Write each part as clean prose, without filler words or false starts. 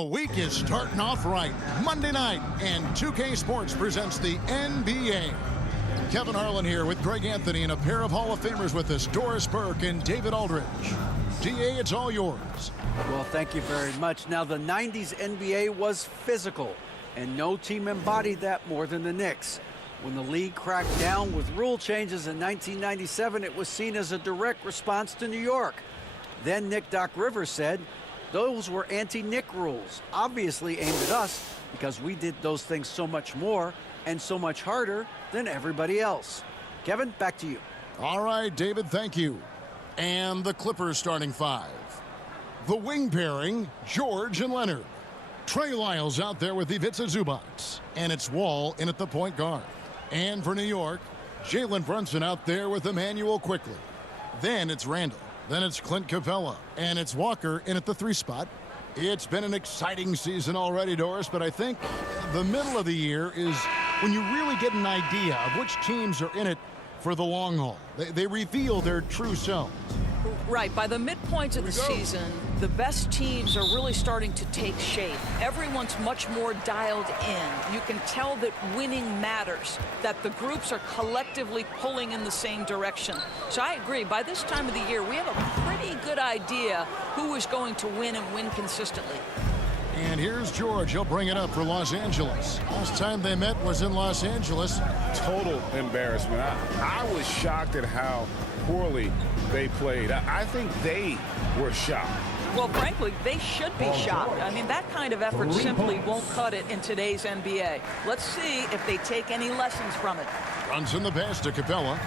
The week is starting off right. Monday night, and 2K Sports presents the NBA. Kevin Harlan here with Greg Anthony and a pair of Hall of Famers with us, Doris Burke and David Aldridge. DA, it's all yours. Well, thank you very much. Now, the 90s NBA was physical, and no team embodied that more than the Knicks. When the league cracked down with rule changes in 1997, it was seen as a direct response to New York. Then Nick Doc Rivers said, those were anti-Nick rules, obviously aimed at us because we did those things so much more and so much harder than everybody else. Kevin, back to you. All right, David, thank you. And the Clippers starting five. The wing pairing, George and Leonard. Trey Lyles out there with Ivica Zubac. And it's Wall in at the point guard. And for New York, Jalen Brunson out there with Emmanuel Quickley. Then it's Randall. Then it's Clint Capella. And it's Walker in at the 3 spot. It's been an exciting season already, Doris, but I think the middle of the year is when you really get an idea of which teams are in it for the long haul. They reveal their true selves. Right. By the midpoint of the season, the best teams are really starting to take shape. Everyone's much more dialed in. You can tell that winning matters, that the groups are collectively pulling in the same direction. So I agree. By this time of the year, we have a pretty good idea who is going to win and win consistently. And here's George. He'll bring it up for Los Angeles. Last time they met was in Los Angeles. Total embarrassment. I was shocked at how poorly they played. I think they were shocked. Well, frankly, they should be shocked. I mean, that kind of effort simply won't cut it in today's NBA. Let's see if they take any lessons from it. Runs in the pass to Capella.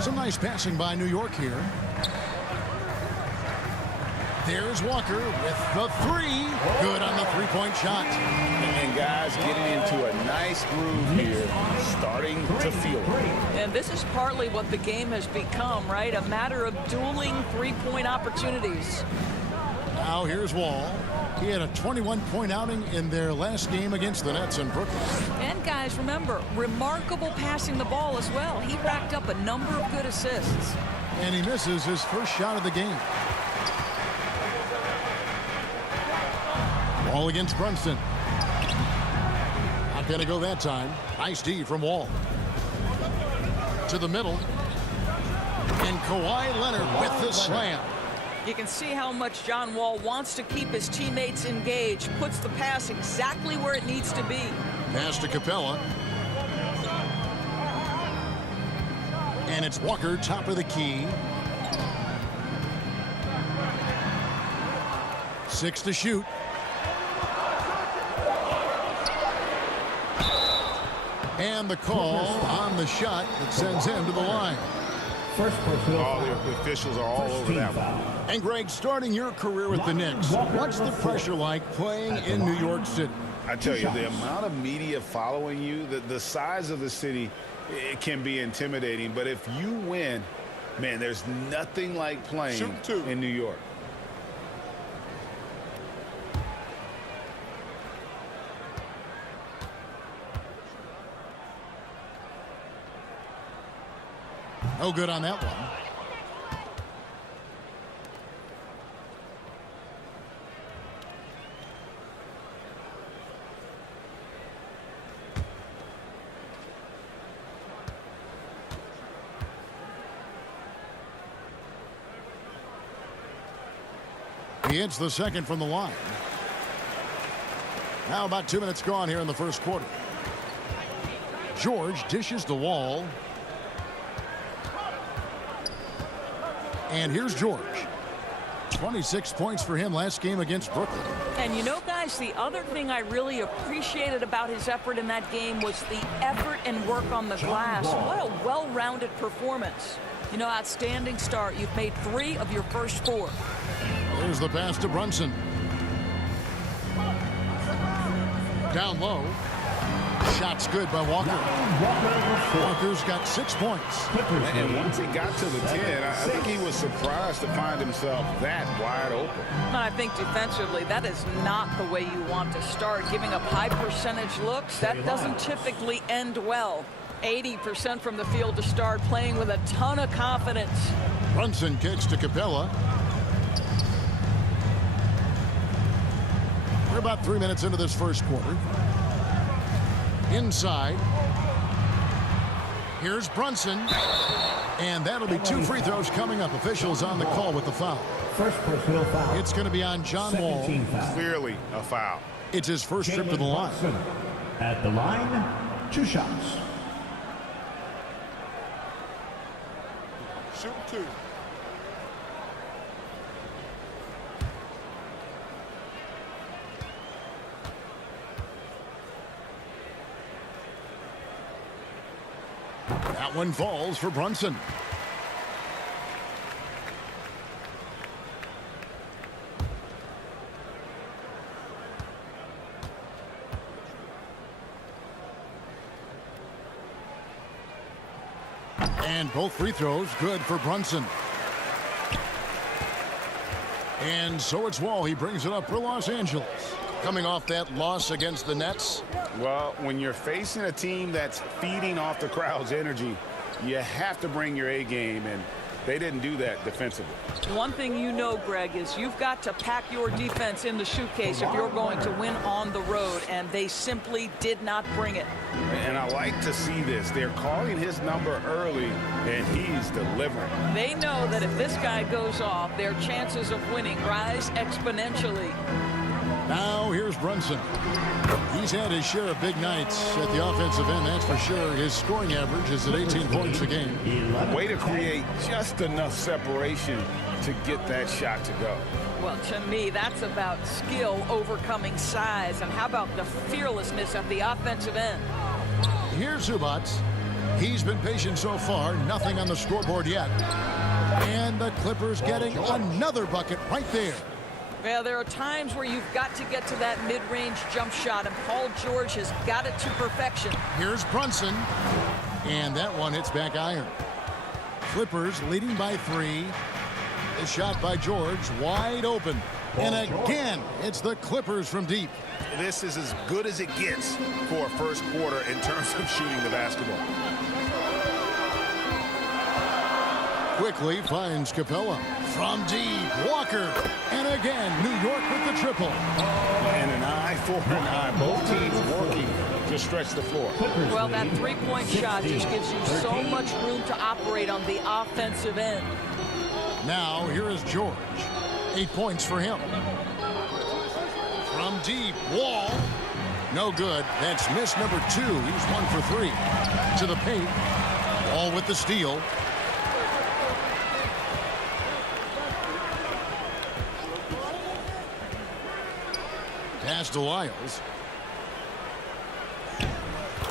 Some nice passing by New York here. There's Walker with the 3. Good on the 3-point shot. And guys getting into a nice groove here, starting to feel it. And this is partly what the game has become, right? A matter of dueling 3-point opportunities. Now here's Wall. He had a 21-point outing in their last game against the Nets in Brooklyn. And guys, remember, remarkable passing the ball as well. He racked up a number of good assists. And he misses his first shot of the game. Wall against Brunson. Not going to go that time. Nice D from Wall. To the middle. And Kawhi Leonard with the slam. You can see how much John Wall wants to keep his teammates engaged. Puts the pass exactly where it needs to be. Pass to Capella. And it's Walker, top of the key. 6 to shoot. And the call on the shot that sends him to the line. All the officials are all over that one. And Greg, starting your career with the Knicks, what's the pressure like playing in New York City? I tell you, the amount of media following you, the size of the city, it can be intimidating. But if you win, man, there's nothing like playing in New York. No good on that one. He hits the second from the line. Now about 2 minutes gone here in the first quarter. George dishes the Wall. And here's George. 26 points for him last game against Brooklyn. And you know, guys, the other thing I really appreciated about his effort in that game was the effort and work on the glass. What a well-rounded performance. You know, outstanding start. You've made 3 of your first 4. There's the pass to Brunson. Down low. Shot's good by Walker. Walker's got 6 points. And once he got to the 10, I think he was surprised to find himself that wide open. I think defensively, that is not the way you want to start. Giving up high percentage looks, that doesn't typically end well. 80% from the field to start, playing with a ton of confidence. Brunson kicks to Capella. We're about 3 minutes into this first quarter. Inside. Here's Brunson. And that'll be 2 free throws coming up. Officials on the call with the foul. First personal foul. It's going to be on John Wall. Foul. Clearly a foul. It's his first trip to the line. At the line, 2 shots. Shoot 2. That one falls for Brunson. And both free throws good for Brunson. And so it's Wall. He brings it up for Los Angeles. Coming off that loss against the Nets. Well, when you're facing a team that's feeding off the crowd's energy, you have to bring your A game, and they didn't do that defensively. One thing you know, Greg, is you've got to pack your defense in the suitcase if you're going to win on the road, and they simply did not bring it. And I like to see this. They're calling his number early, and he's delivering. They know that if this guy goes off, their chances of winning rise exponentially. Now here's Brunson. He's had his share of big nights at the offensive end, that's for sure. His scoring average is at 18 points a game. Way to create just enough separation to get that shot to go. Well, to me, that's about skill overcoming size. And how about the fearlessness of the offensive end? Here's Zubac. He's been patient so far. Nothing on the scoreboard yet. And the Clippers getting another bucket right there. Well, there are times where you've got to get to that mid-range jump shot, and Paul George has got it to perfection. Here's Brunson. And that one hits back iron. Clippers leading by 3. The shot by George wide open. And again, it's the Clippers from deep. This is as good as it gets for a first quarter in terms of shooting the basketball. Quickly finds Capella. From deep, Walker. And again, New York with the triple. And an eye for an eye. Both teams working to stretch the floor. Well, that three-point shot just gives you so much room to operate on the offensive end. Now, here is George. 8 points for him. From deep, Wall. No good. That's miss number 2. He's 1 for 3. To the paint. Wall with the steal. Pass to Lyles.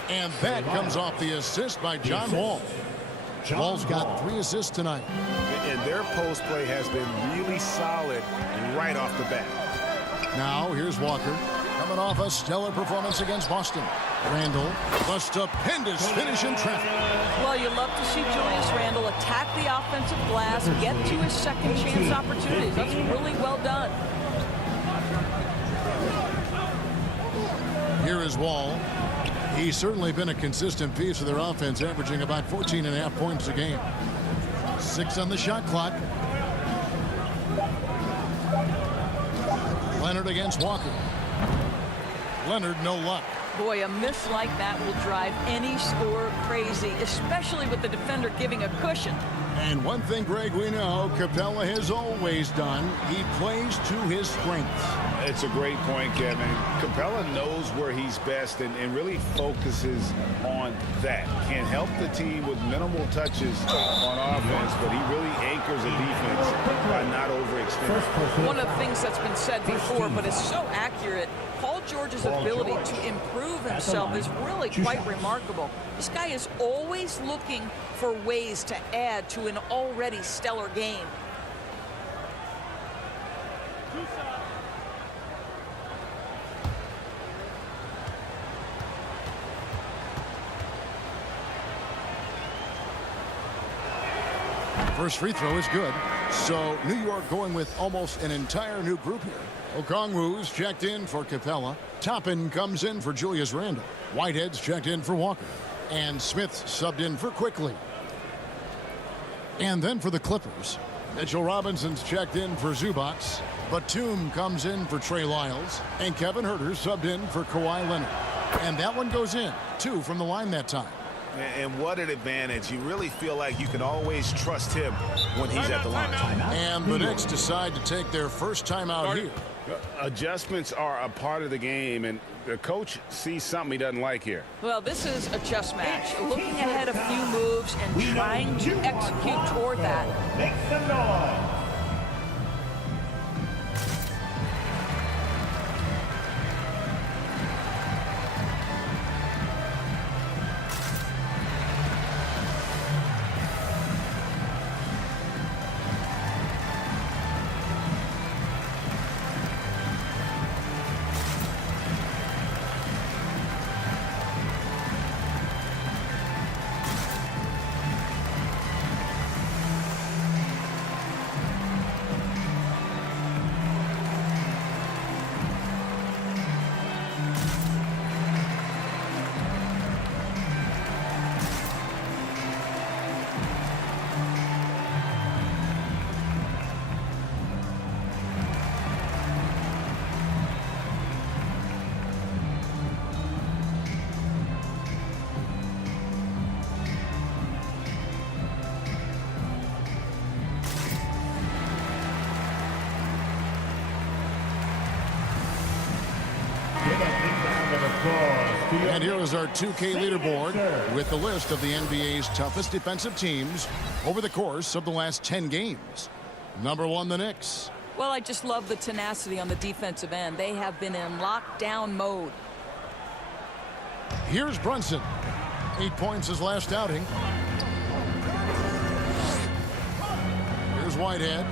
And that comes off the assist by John Wall. Wall's got 3 assists tonight. And their post play has been really solid right off the bat. Now here's Walker. Coming off a stellar performance against Boston. Randall, a stupendous finish in traffic. Well, you love to see Julius Randle attack the offensive glass, get to his second chance opportunities. That's really well done. Here is Wall. He's certainly been a consistent piece of their offense, averaging about 14.5 points a game. 6 on the shot clock. Leonard against Walker. Leonard, no luck. Boy, a miss like that will drive any scorer crazy, especially with the defender giving a cushion. And one thing, Greg, we know Capella has always done. He plays to his strengths. It's a great point, Kevin. Capella knows where he's best and really focuses on that. Can help the team with minimal touches on offense, but he really anchors a defense by not overextending. One of the things that's been said before, but is so accurate, Paul George's ability to improve himself is really quite remarkable. This guy is always looking for ways to add to an already stellar game. First free throw is good. So New York going with almost an entire new group here. Okongwu's checked in for Capella. Toppin comes in for Julius Randle. Whitehead's checked in for Walker. And Smith's subbed in for Quickly. And then for the Clippers, Mitchell Robinson's checked in for Zubats. Batum comes in for Trey Lyles. And Kevin Huerter subbed in for Kawhi Leonard. And that one goes in. 2 from the line that time. And what an advantage. You really feel like you can always trust him when he's at the line. And the Knicks decide to take their first timeout here. Adjustments are a part of the game, and the coach sees something he doesn't like here. Well, this is a chess match. Looking ahead a few moves and trying to execute toward that. Make some noise. And here is our 2K leaderboard with the list of the NBA's toughest defensive teams over the course of the last 10 games. Number 1, the Knicks. Well, I just love the tenacity on the defensive end. They have been in lockdown mode. Here's Brunson. 8 points his last outing. Here's Whitehead.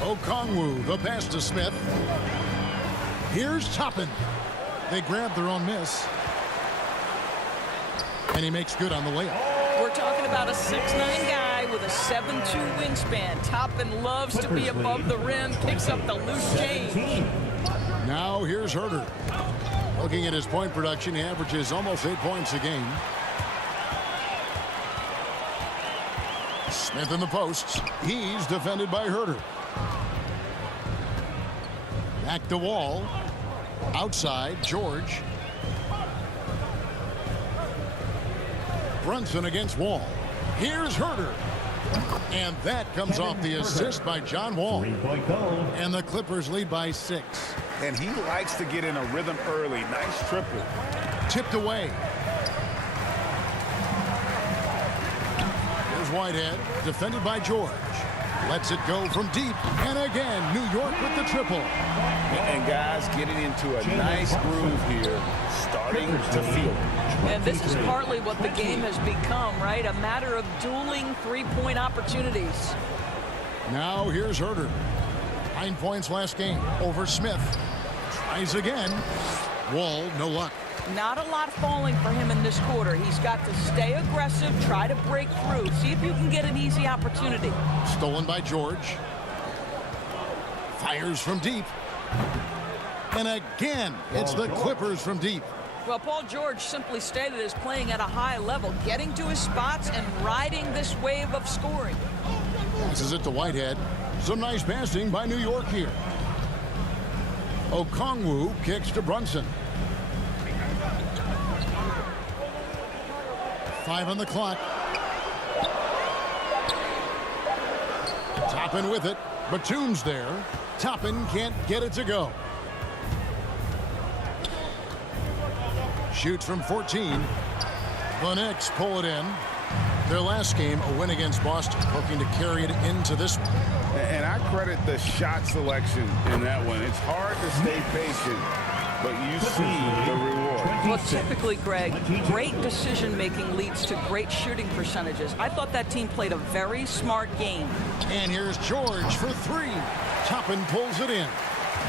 Okongwu, the pass to Smith. Here's Toppin. They grab their own miss. And he makes good on the layup. We're talking about a 6'9" guy with a 7'2" wingspan. Toppin loves to be above the rim, picks up the loose change. Now here's Huerter. Looking at his point production, he averages almost 8 points a game. Smith in the posts. He's defended by Huerter. Back to Wall. Outside, George. Brunson against Wall. Here's Huerter. And that comes off the assist by John Wall. And the Clippers lead by 6. And he likes to get in a rhythm early. Nice triple. Tipped away. Here's Whitehead, defended by George. Lets it go from deep. And again, New York with the triple. And guys getting into a nice groove here, starting to feel it. And this is partly what the game has become, right? A matter of dueling three-point opportunities. Now here's Huerter. 9 points last game over Smith. Tries again. Wall, no luck. Not a lot falling for him in this quarter. He's got to stay aggressive, try to break through, see if you can get an easy opportunity. Stolen by George. Fires from deep. And again, it's the Clippers from deep. Well, Paul George simply stated as playing at a high level, getting to his spots and riding this wave of scoring. Passes it to Whitehead. Some nice passing by New York here. Okongwu kicks to Brunson. 5 on the clock. Toppin with it. Batum's there. Toppin can't get it to go. Shoots from 14. The Knicks pull it in. Their last game, a win against Boston, looking to carry it into this one. And I credit the shot selection in that one. It's hard to stay patient, but you see the reward. Well, typically, Greg, great decision-making leads to great shooting percentages. I thought that team played a very smart game. And here's George for 3. Toppin pulls it in.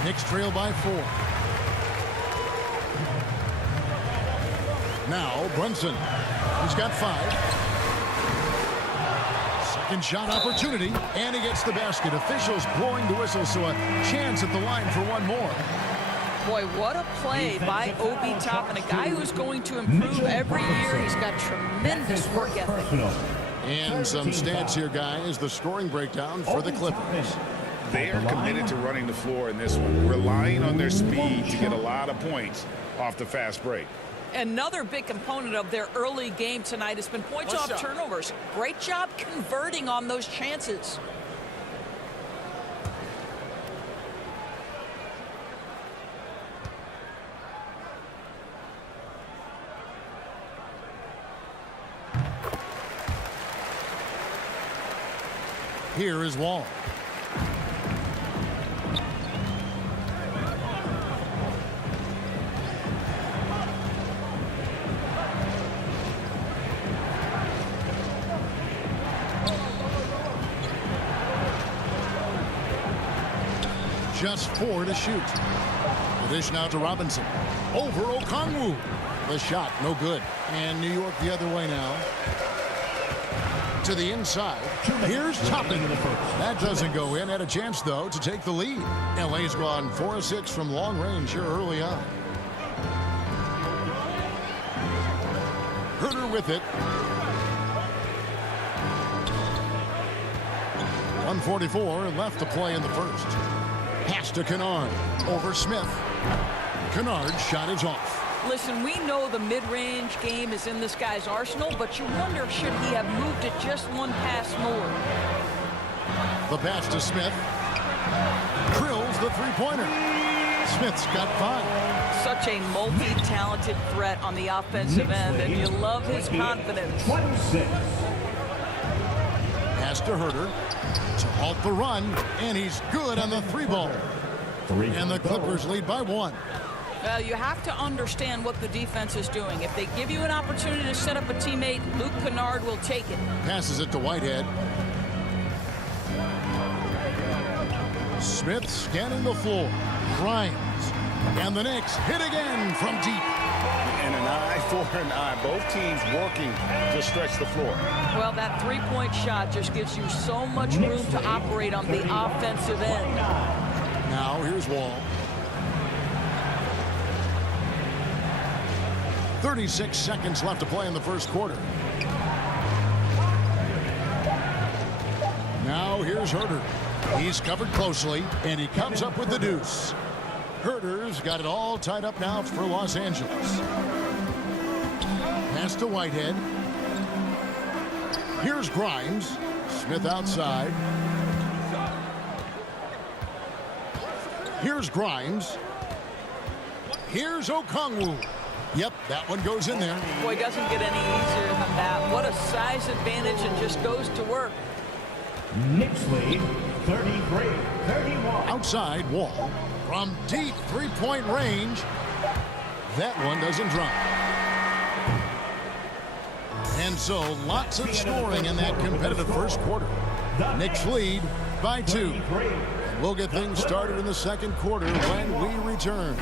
Knicks trail by 4. Now Brunson. He's got 5. Second shot opportunity, and he gets the basket. Officials blowing the whistle, so a chance at the line for one more. Boy, what a play by Obi Toppin, a guy who's going to improve every year. He's got tremendous work ethic. And some stats here, guys. The scoring breakdown for the Clippers. They are committed to running the floor in this one, relying on their speed to get a lot of points off the fast break. Another big component of their early game tonight has been points off turnovers. Great job converting on those chances. Here is Wall. Just 4 to shoot. The dish now to Robinson. Over Okongwu. The shot, no good. And New York the other way now. To the inside. Here's Toppin. That doesn't go in. Had a chance, though, to take the lead. LA's gone 4-6 from long range here early on. Herter with it. 1:44 left to play in the first. Pass to Kennard. Over Smith. Kennard's shot is off. Listen, we know the mid-range game is in this guy's arsenal, but you wonder, should he have moved it just one pass more? The pass to Smith. Drills the three-pointer. Smith's got 5. Such a multi-talented threat on the offensive end, and you love his confidence. 26. Pass to Herter to halt the run, and he's good on the 3-ball. And the Clippers lead by 1. Well, you have to understand what the defense is doing. If they give you an opportunity to set up a teammate, Luke Kennard will take it. Passes it to Whitehead. Smith scanning the floor. Grimes. And the Knicks hit again from deep. And an eye for an eye. Both teams working to stretch the floor. Well, that three-point shot just gives you so much room to operate on the offensive end. Now here's Wall. 36 seconds left to play in the first quarter. Now here's Herter. He's covered closely, and he comes up with the deuce. Herter's got it all tied up now for Los Angeles. Pass to Whitehead. Here's Grimes. Smith outside. Here's Grimes. Here's Okongwu. Yep, that one goes in there. Boy, it doesn't get any easier than that. What a size advantage, and just goes to work. Knicks lead 33-31. Outside Wall. From deep three-point range. That one doesn't drop. And so lots of scoring in that competitive first quarter. Knicks lead by 2. We'll get things started in the second quarter when we return.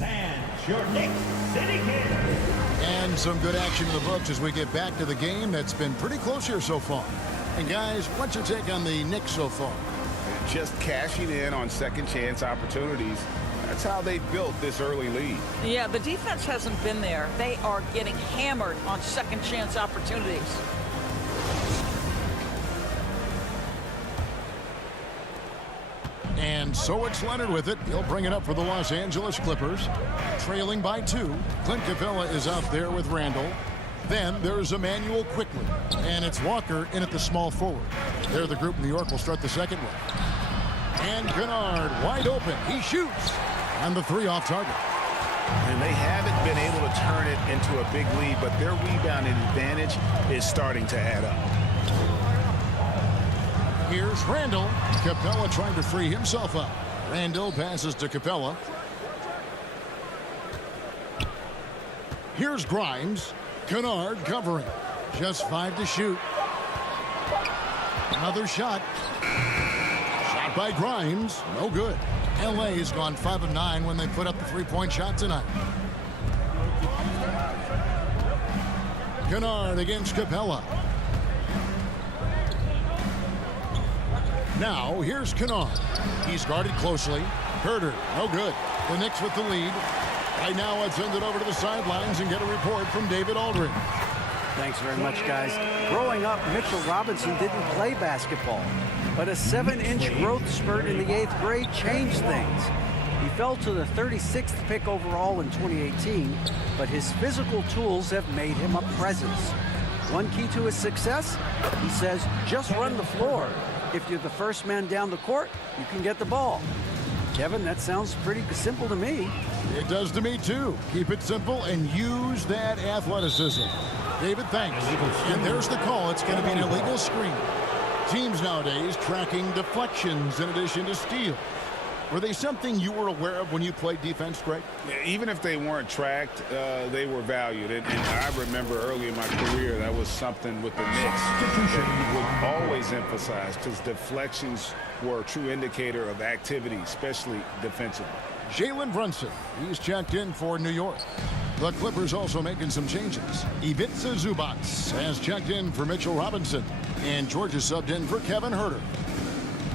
And your Knicks City Kings. And some good action in the books as we get back to the game that's been pretty close here so far. And guys, what's your take on the Knicks so far? Just cashing in on second chance opportunities. That's how they built this early lead. Yeah, the defense hasn't been there. They are getting hammered on second chance opportunities. And so it's Leonard with it. He'll bring it up for the Los Angeles Clippers. Trailing by 2. Clint Capella is out there with Randall. Then there's Emmanuel quickly. And it's Walker in at the small forward. They're the group New York will start the second with. And Kennard wide open. He shoots. And the 3 off target. And they haven't been able to turn it into a big lead, but their rebounding advantage is starting to add up. Here's Randall. Capella trying to free himself up. Randall passes to Capella. Here's Grimes. Kennard covering. Just 5 to shoot. Another shot. by Grimes. No good. LA's gone 5 of 9 when they put up the three-point shot tonight. Kennard against Capella. Now here's Kennard. He's guarded closely. Herter, no good. The Knicks with the lead. Right now, let's send it over to the sidelines and get a report from David Aldridge. Thanks very much, guys. Growing up, Mitchell Robinson didn't play basketball, but a 7-inch growth spurt in the 8th grade changed things. He fell to the 36th pick overall in 2018, but his physical tools have made him a presence. One key to his success, he says, just run the floor. If you're the first man down the court, you can get the ball. Kevin, that sounds pretty simple to me. It does to me, too. Keep it simple and use that athleticism. David, thanks. And there's the call. It's going to be an illegal screen. Teams nowadays tracking deflections in addition to steals. Were they something you were aware of when you played defense, Greg? Yeah, even if they weren't tracked, they were valued. And I remember early in my career, that was something with the Knicks that we would always emphasize, because deflections were a true indicator of activity, especially defensively. Jalen Brunson, he's checked in for New York. The Clippers also making some changes. Ivica Zubac has checked in for Mitchell Robinson. And Georgia subbed in for Kevin Herter.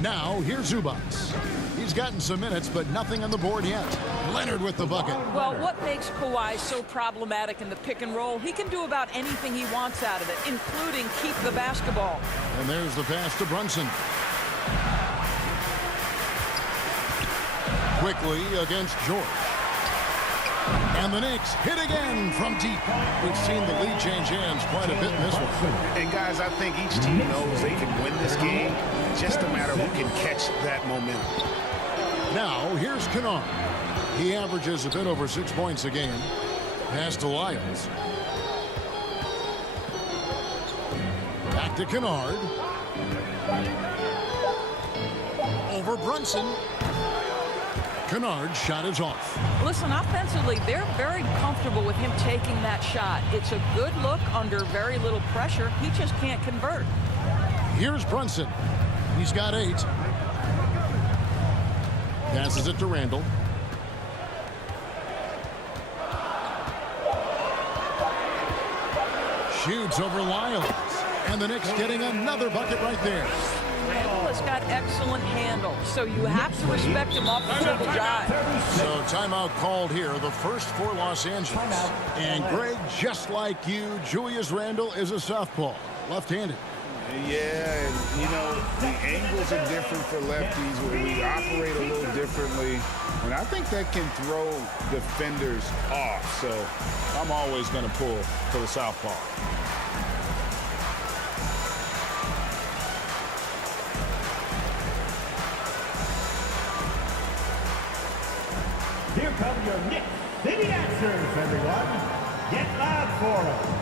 Now, here's Zubac. He's gotten some minutes, but nothing on the board yet. Leonard with the bucket. Well, what makes Kawhi so problematic in the pick and roll? He can do about anything he wants out of it, including keep the basketball. And there's the pass to Brunson. Quickly against George. And the Knicks hit again from deep. We've seen the lead change hands quite a bit in this one. And guys, I think each team knows they can win this game. Just a matter who can catch that momentum. Now, here's Kennard. He averages a bit over 6 points a game. Pass to Lyles. Back to Kennard. Over Brunson. Kennard's shot is off. Listen, offensively, they're very comfortable with him taking that shot. It's a good look under very little pressure. He just can't convert. Here's Brunson. He's got 8. Passes it to Randall. Shoots over Lyles. And the Knicks getting another bucket right there. Randall has got excellent handle, so you have to respect him off the dribble drive. So timeout called here, the first for Los Angeles. And Greg, just like you, Julius Randle is a southpaw, left-handed. Yeah, and you know, the angles are different for lefties, where we operate a little differently. And I think that can throw defenders off. So I'm always going to pull for the southpaw. Here come your Knicks City answers, everyone. Get loud for them.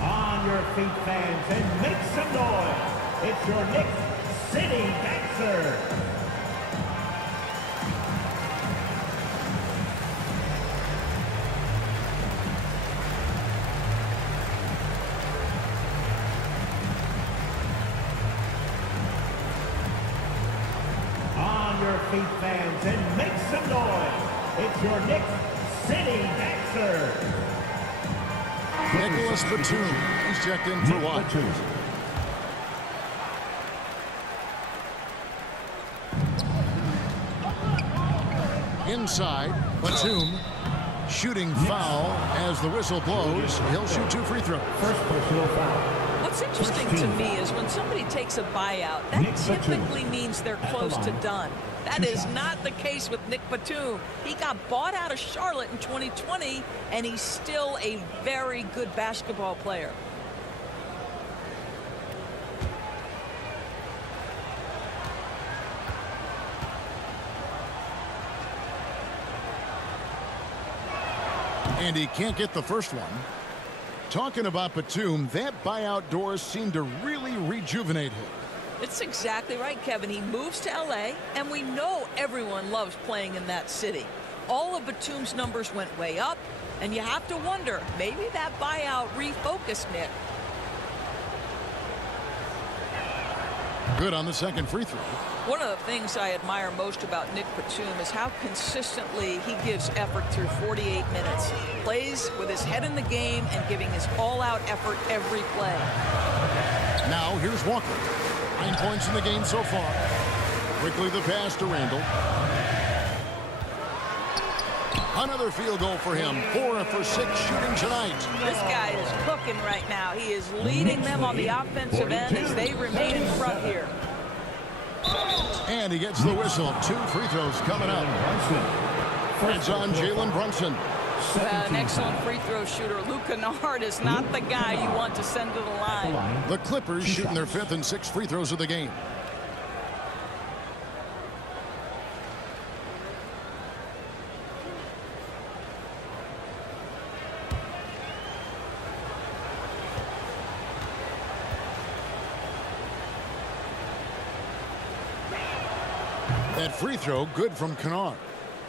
On your feet, fans, and make some noise. It's your Knicks City Dancer. On your feet, fans, and make some noise. It's your Knicks City Dancer. Nicholas Batum. He's checked in for Watkins. Inside, Batum. Shooting foul as the whistle blows. He'll shoot 2 free throws. First personal foul. What's interesting to me is when somebody takes a buyout, that typically means they're close to done. That is not the case with Nick Batum. He got bought out of Charlotte in 2020, and he's still a very good basketball player. And he can't get the first one. Talking about Batum, that buyout doors seem to really rejuvenate him. It's exactly right, Kevin. He moves to L.A., and we know everyone loves playing in that city. All of Batum's numbers went way up, and you have to wonder, maybe that buyout refocused Nick. Good on the second free throw. One of the things I admire most about Nick Batum is how consistently he gives effort through 48 minutes. Plays with his head in the game and giving his all-out effort every play. Now here's Walker. 9 points in the game so far. Quickly the pass to Randall. Another field goal for him. 4 for 6 shooting tonight. This guy is cooking right now. He is leading them on the offensive end as they remain in front here. And he gets the whistle. 2 free throws coming up. It's on Jalen Brunson. An excellent free throw shooter. Luke Kennard is not the guy you want to send to the line. The Clippers shooting their 5th and 6th free throws of the game. That free throw good from Kennard.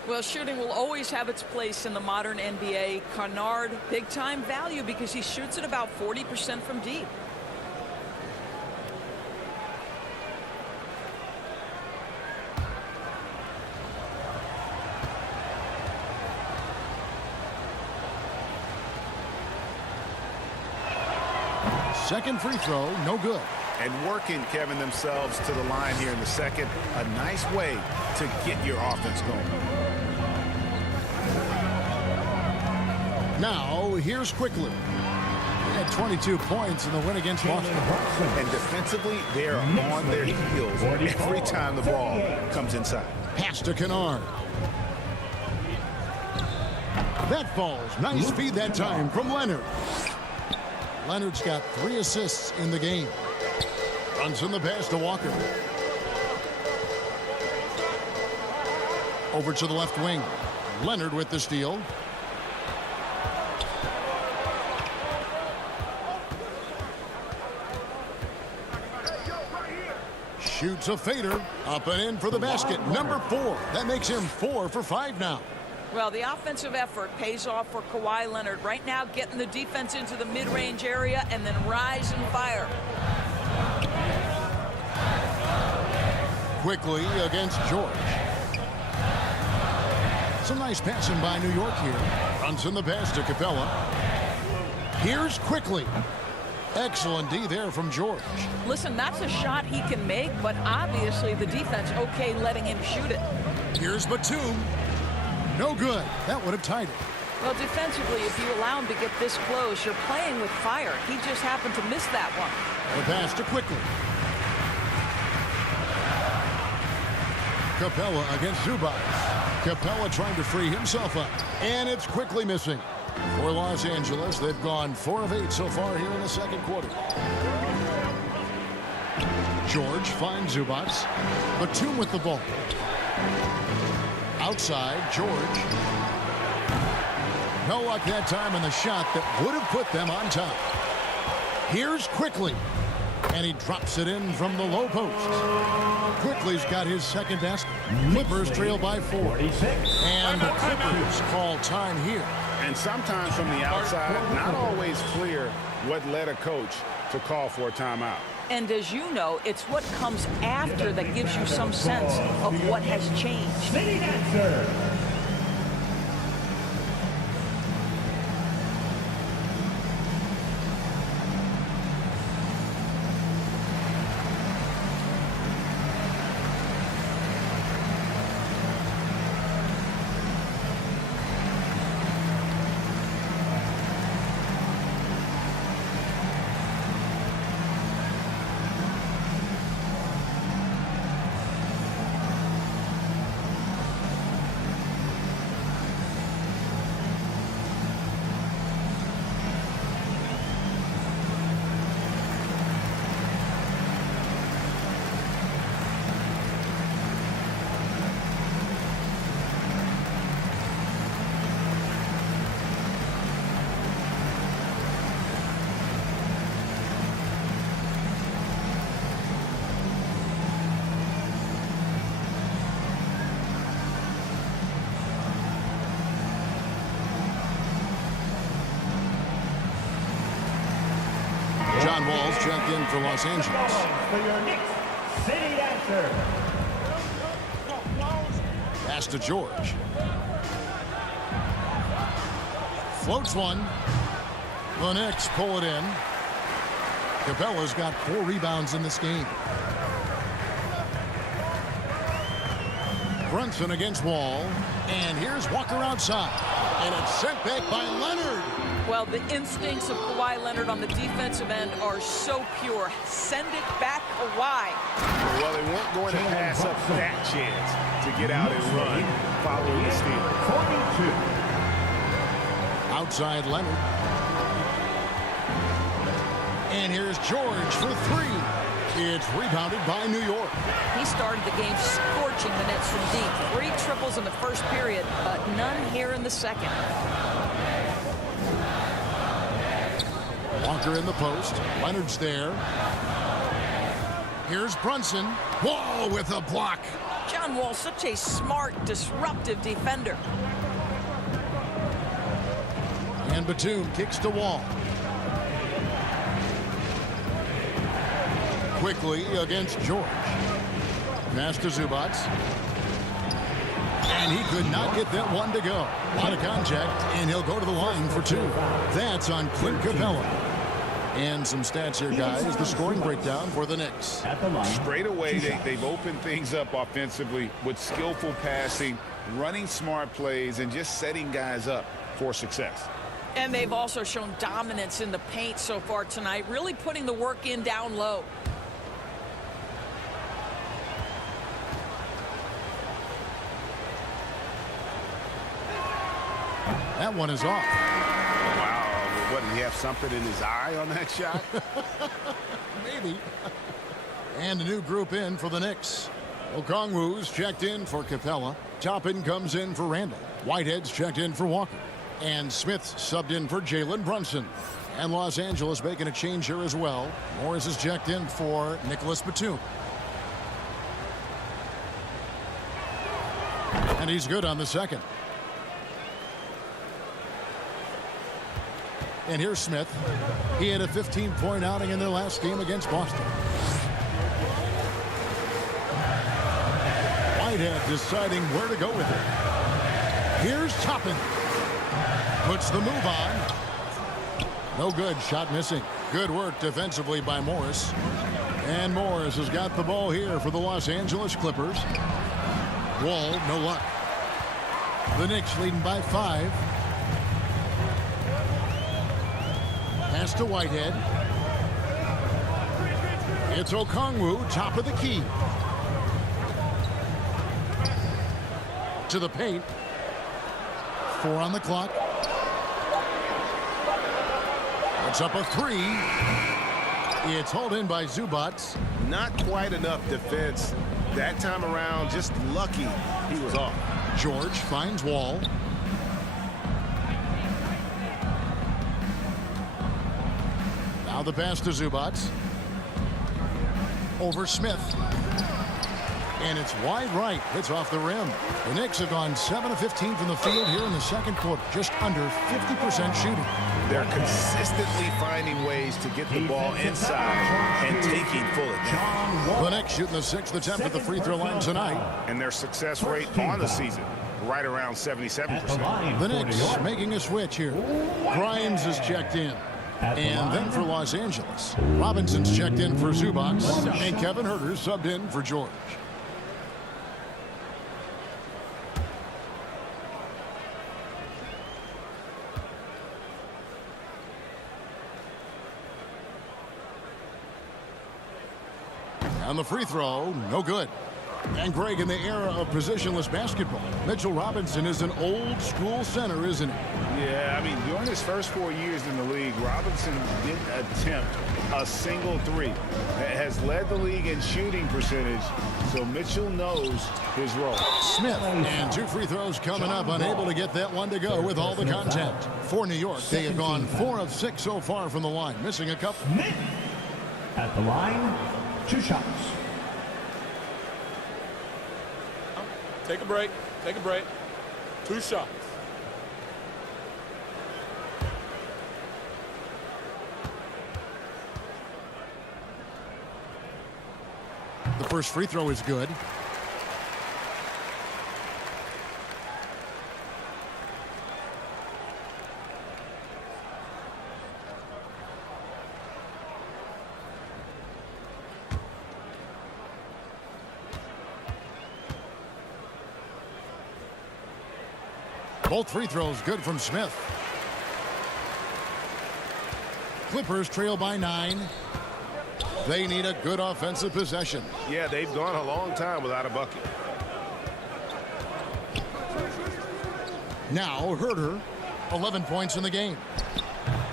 Well, shooting will always have its place in the modern NBA. Kennard, big-time value because he shoots at about 40% from deep. Second free throw, no good. And working, Kevin, themselves to the line here in the second. A nice way to get your offense going. Now, here's Quickly. He had 22 points in the win against Boston. And defensively, they're on their heels every time the ball comes inside. Pass to Kennard. That falls. Nice feed that time from Leonard. Leonard's got 3 assists in the game. Runs in the pass to Walker. Over to the left wing. Leonard with the steal. Shoots a fader. Up and in for the basket. Number 4. That makes him 4 for 5 now. Well, the offensive effort pays off for Kawhi Leonard. Right now, getting the defense into the mid-range area and then rise and fire. Quickly against George. Some nice passing by New York here. Runs in the pass to Capella. Here's Quickly. Excellent D there from George. Listen, that's a shot he can make, but obviously the defense okay letting him shoot it. Here's Batum. No good. That would have tied it. Well, defensively, if you allow him to get this close, you're playing with fire. He just happened to miss that one. The pass to Quickly. Capella against Zubac. Capella trying to free himself up. And it's Quickly missing. For Los Angeles, they've gone 4 of 8 so far here in the second quarter. George finds Zubac. Batum with the ball. Outside, George. No luck that time on the shot that would have put them on top. Here's Quickly. And he drops it in from the low post. Quickly's got his second basket. Clippers trail by 4. And the Clippers call time here. And sometimes from the outside, not always clear what led a coach to call for a timeout. And as you know, it's what comes after that gives you some sense of what has changed. City Dancer. John Wall's checked in for Los Angeles. For your Knicks City Dancer. Pass to George. Floats one. The Knicks pull it in. Capella's got 4 rebounds in this game. Brunson against Wall. And here's Walker outside. And it's sent back by Leonard. Well, the instincts of Kawhi Leonard on the defensive end are so pure. Send it back wide. Well, they weren't going to pass up that chance to get out and run following the steal. 42. Outside Leonard. And here's George for 3. It's rebounded by New York. He started the game scorching the Nets from deep. 3 triples in the first period, but none here in the second. Walker in the post. Leonard's there. Here's Brunson. Wall with a block. John Wall, such a smart, disruptive defender. And Batum kicks to Wall. Quickly against George. Pass to Zubac. And he could not get that one to go. A lot of contact, and he'll go to the line for 2. That's on Clint Capella. And some stats here, guys. The scoring breakdown for the Knicks. At the line. Straight away, they've opened things up offensively with skillful passing, running smart plays, and just setting guys up for success. And they've also shown dominance in the paint so far tonight, really putting the work in down low. That one is off. Wow, what, did he have something in his eye on that shot? Maybe. And a new group in for the Knicks. Okongwu's checked in for Capella. Toppin comes in for Randall. Whitehead's checked in for Walker. And Smith subbed in for Jalen Brunson. And Los Angeles making a change here as well. Morris is checked in for Nicholas Batum. And he's good on the second. And here's Smith. He had a 15-point outing in their last game against Boston. Whitehead deciding where to go with it. Here's Toppin. Puts the move on. No good. Shot missing. Good work defensively by Morris. And Morris has got the ball here for the Los Angeles Clippers. Wall, no luck. The Knicks leading by 5. Pass to Whitehead. It's Okongwu, top of the key. To the paint. 4 on the clock. It's up a 3. It's hauled in by Zubac. Not quite enough defense that time around. Just lucky he was off. George finds Wall. Now the pass to Zubac. Over Smith. And it's wide right. Hits off the rim. The Knicks have gone 7 of 15 from the field here in the second quarter. Just under 50% shooting. They're consistently finding ways to get the ball inside and taking full advantage. The Knicks shooting the 6th attempt at the free throw line tonight. And their success rate on the season, right around 77%. The Knicks making a switch here. Grimes is checked in. And then for Los Angeles, Robinson's checked in for Zubac. And Kevin Huerter's subbed in for George. On the free throw, no good. And Greg, in the era of positionless basketball, Mitchell Robinson is an old school center, isn't he? Yeah, I mean, during his first 4 years in the league, Robinson didn't attempt a single 3. Has led the league in shooting percentage, so Mitchell knows his role. Smith, and 2 free throws coming up, unable to get that one to go with all the contact. For New York, they have gone 4 of 6 so far from the line, missing a couple. Smith at the line. 2 shots. Take a break. Take a break. 2 shots. The first free throw is good. Both free throws good from Smith. Clippers trail by 9. They need a good offensive possession. Yeah, they've gone a long time without a bucket. Now Herter, 11 points in the game.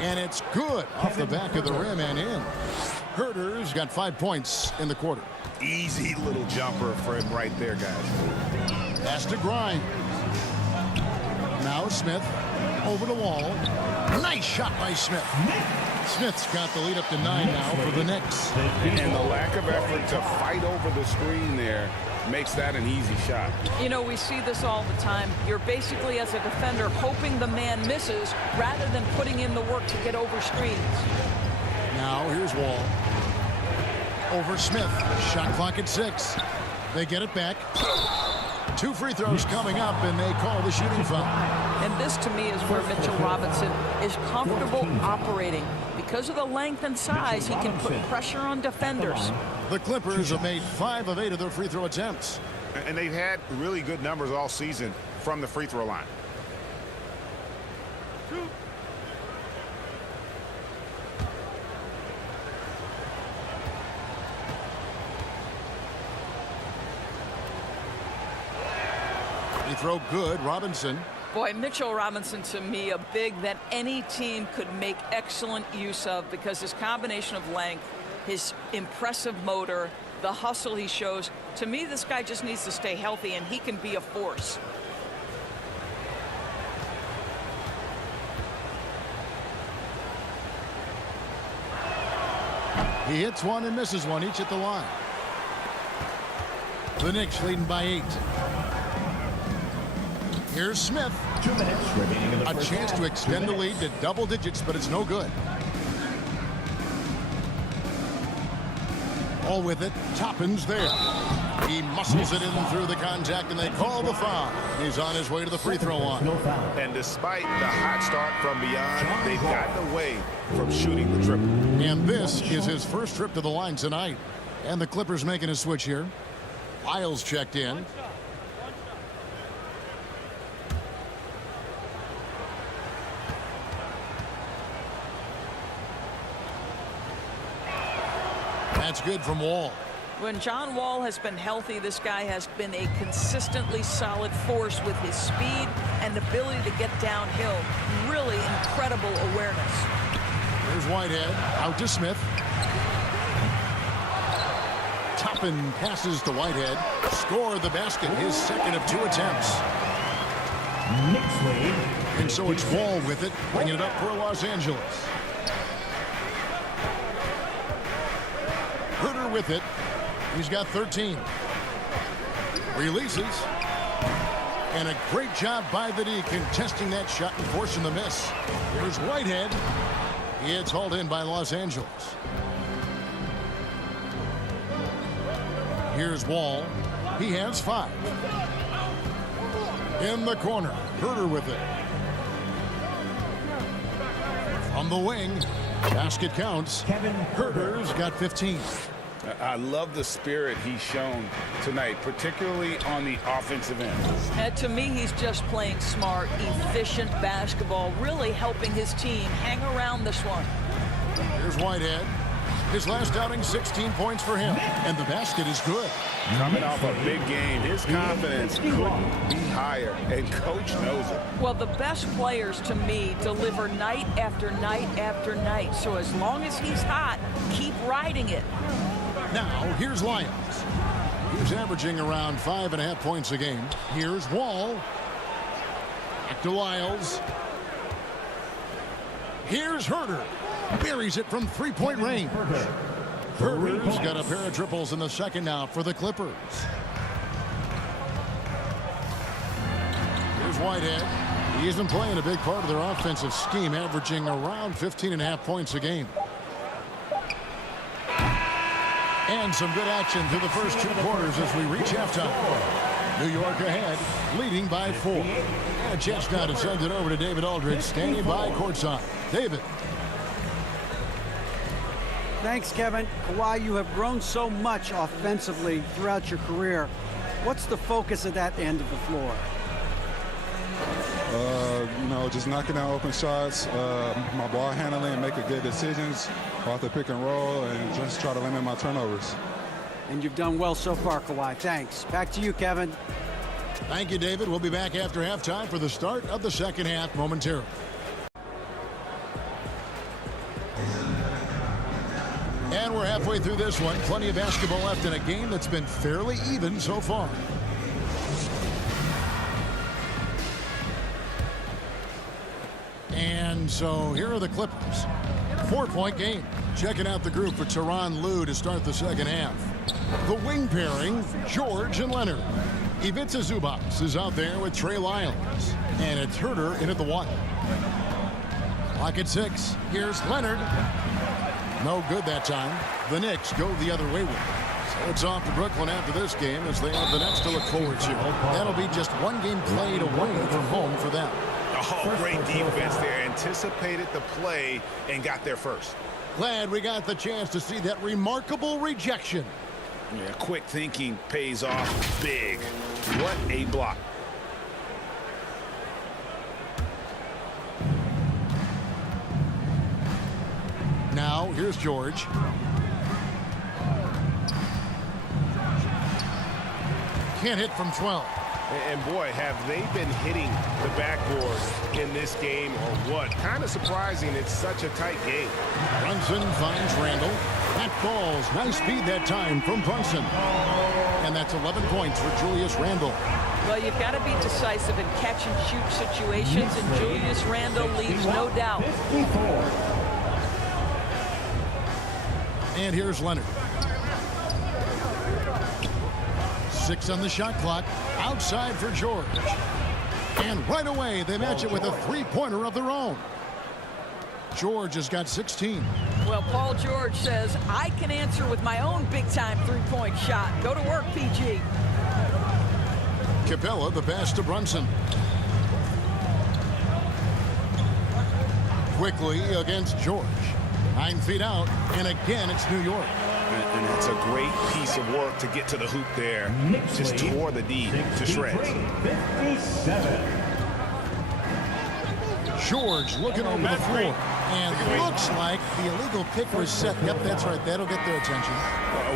And it's good off the back of the rim and in. Herter's got 5 points in the quarter. Easy little jumper for him right there, guys. Has to grind. Now Smith over the wall. Nice shot by Smith. Smith's got the lead up to 9 now for the Knicks. And the lack of effort to fight over the screen there makes that an easy shot. You know, we see this all the time. You're basically, as a defender, hoping the man misses rather than putting in the work to get over screens. Now here's Wall. Over Smith. Shot clock at 6. They get it back. 2 free throws coming up, and they call the shooting foul. And this, to me, is where Mitchell Robinson is comfortable operating. Because of the length and size, he can put pressure on defenders. The Clippers have made 5 of 8 of their free throw attempts. And they've had really good numbers all season from the free throw line. Free throw good. Robinson. Boy, Mitchell Robinson, to me, a big that any team could make excellent use of because his combination of length, his impressive motor, the hustle he shows. To me, this guy just needs to stay healthy, and he can be a force. He hits one and misses one, each at the line. The Knicks leading by 8. Here's Smith. 2 minutes remaining in the A first chance half. to extend the lead to double digits, but it's no good. All with it. Toppin's there. He muscles it in through the contact, and they call the foul. He's on his way to the free throw line. And despite the hot start from beyond, they've gotten away from shooting the triple. And this is his first trip to the line tonight. And the Clippers making a switch here. Lyles checked in. That's good from Wall. When John Wall has been healthy, this guy has been a consistently solid force with his speed and ability to get downhill. Really incredible awareness. Here's Whitehead. Out to Smith. Toppin passes to Whitehead. Scored the basket. His second of 2 attempts. Knicks lead. And so it's Wall with it, bringing it up for Los Angeles. Herter with it. He's got 13. Releases. And a great job by the D contesting that shot and forcing the miss. Here's Whitehead. It's hauled in by Los Angeles. Here's Wall. He has 5. In the corner. Herter with it. From the wing. Basket counts. Herter's got 15. I love the spirit he's shown tonight, particularly on the offensive end. And to me, he's just playing smart, efficient basketball, really helping his team hang around this one. Here's Whitehead. His last outing, 16 points for him. And the basket is good. Coming off a big game, his confidence couldn't be higher, and coach knows it. Well, the best players, to me, deliver night after night after night. So as long as he's hot, keep riding it. Now, here's Lyons. He's averaging around 5.5 points a game. Here's Wall. Back to Lyles. Here's Herter. Buries it from 3-point range. Herter's got a pair of triples in the second now for the Clippers. Here's Whitehead. He's been playing a big part of their offensive scheme, averaging around 15.5 points a game. And some good action through the first 2 quarters as we reach halftime. New York ahead, leading by 4. And a chance now to send it over to David Aldridge, standing by courtside. David. Thanks, Kevin. Kawhi, you have grown so much offensively throughout your career. What's the focus at that end of the floor? Just knocking down open shots, my ball handling, and making good decisions off the pick and roll, and just try to limit my turnovers. And you've done well so far, Kawhi. Thanks. Back to you, Kevin. Thank you, David. We'll be back after halftime for the start of the second half momentarily. And we're halfway through this one. Plenty of basketball left in a game that's been fairly even so far. And so here are the Clippers. 4-point game. Checking out the group for Tyronn Lue to start the second half. The wing pairing, George and Leonard. Ivica Zubac is out there with Trey Lyles. And it's Herter in at the 1. Clock at 6. Here's Leonard. No good that time. The Knicks go the other way with it. So it's off to Brooklyn after this game as they have the Nets to look forward to. That'll be just 1 game played away from home for them. Oh, great defense there. Anticipated the play and got there first. Glad we got the chance to see that remarkable rejection. Yeah, quick thinking pays off big. What a block. Now, here's George. Can't hit from 12. And boy, have they been hitting the backboard in this game or what? Kind of surprising. It's such a tight game. Brunson finds Randall. That falls. Nice speed that time from Brunson. And that's 11 points for Julius Randle. Well, you've got to be decisive in catch-and-shoot situations, and Julius Randle leaves no doubt. And here's Leonard. 6 on the shot clock. Outside for George. And right away, they match it with a 3-pointer of their own. George has got 16. Well, Paul George says, I can answer with my own big-time 3-point shot. Go to work, PG. Capella, the pass to Brunson. Quickly against George. 9 feet out, and again, it's New York. And it's a great piece of work to get to the hoop there. Just tore the D to shreds. 57. George looking over the floor. And looks like the illegal pick was set. Yep, that's right. That'll get their attention.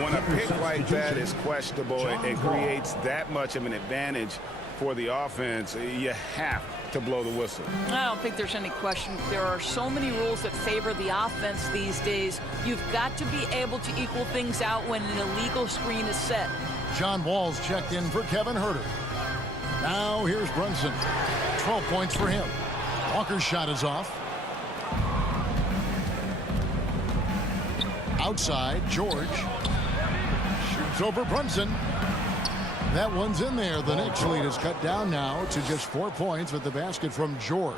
When a pick like that is questionable, it creates that much of an advantage for the offense. You have to blow the whistle. I don't think there's any question. There are so many rules that favor the offense these days. You've got to be able to equal things out when an illegal screen is set. John Wall's checked in for Kevin Herter. Now here's Brunson. 12 points for him. Walker's shot is off. Outside, George. Shoots over Brunson. That one's in there. The Knicks lead is cut down now to just 4 points with the basket from George.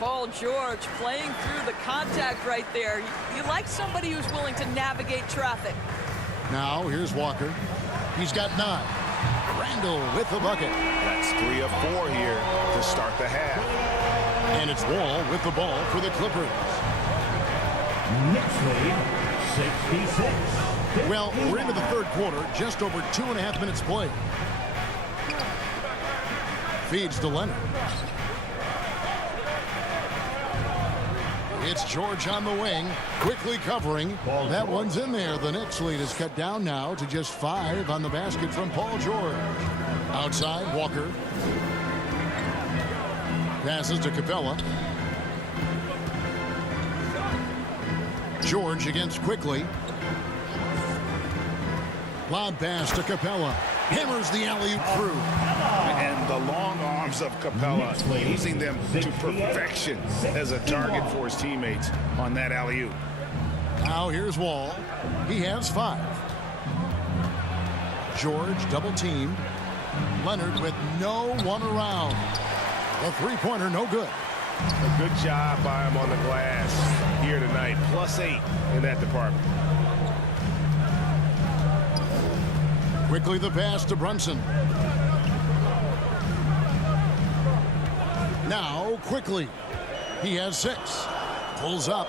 Paul George playing through the contact right there. You like somebody who's willing to navigate traffic. Now here's Walker. He's got 9. Randall with the bucket. That's 3 of 4 here to start the half. And it's Wall with the ball for the Clippers. Knicks lead 66. Well, we're into the third quarter, just over 2.5 minutes played. Feeds to Leonard. It's George on the wing, quickly covering. That one's in there. The Knicks lead is cut down now to just 5 on the basket from Paul George. Outside, Walker. Passes to Capella. George against Quickly. Lob pass to Capella. Hammers the alley-oop through. And the long arms of Capella, using them to perfection as a target for his teammates on that alley-oop. Now here's Wall. He has 5. George double teamed. Leonard with no one around. The 3-pointer no good. A good job by him on the glass here tonight. +8 in that department. Quickly the pass to Brunson. Now quickly. He has 6. Pulls up.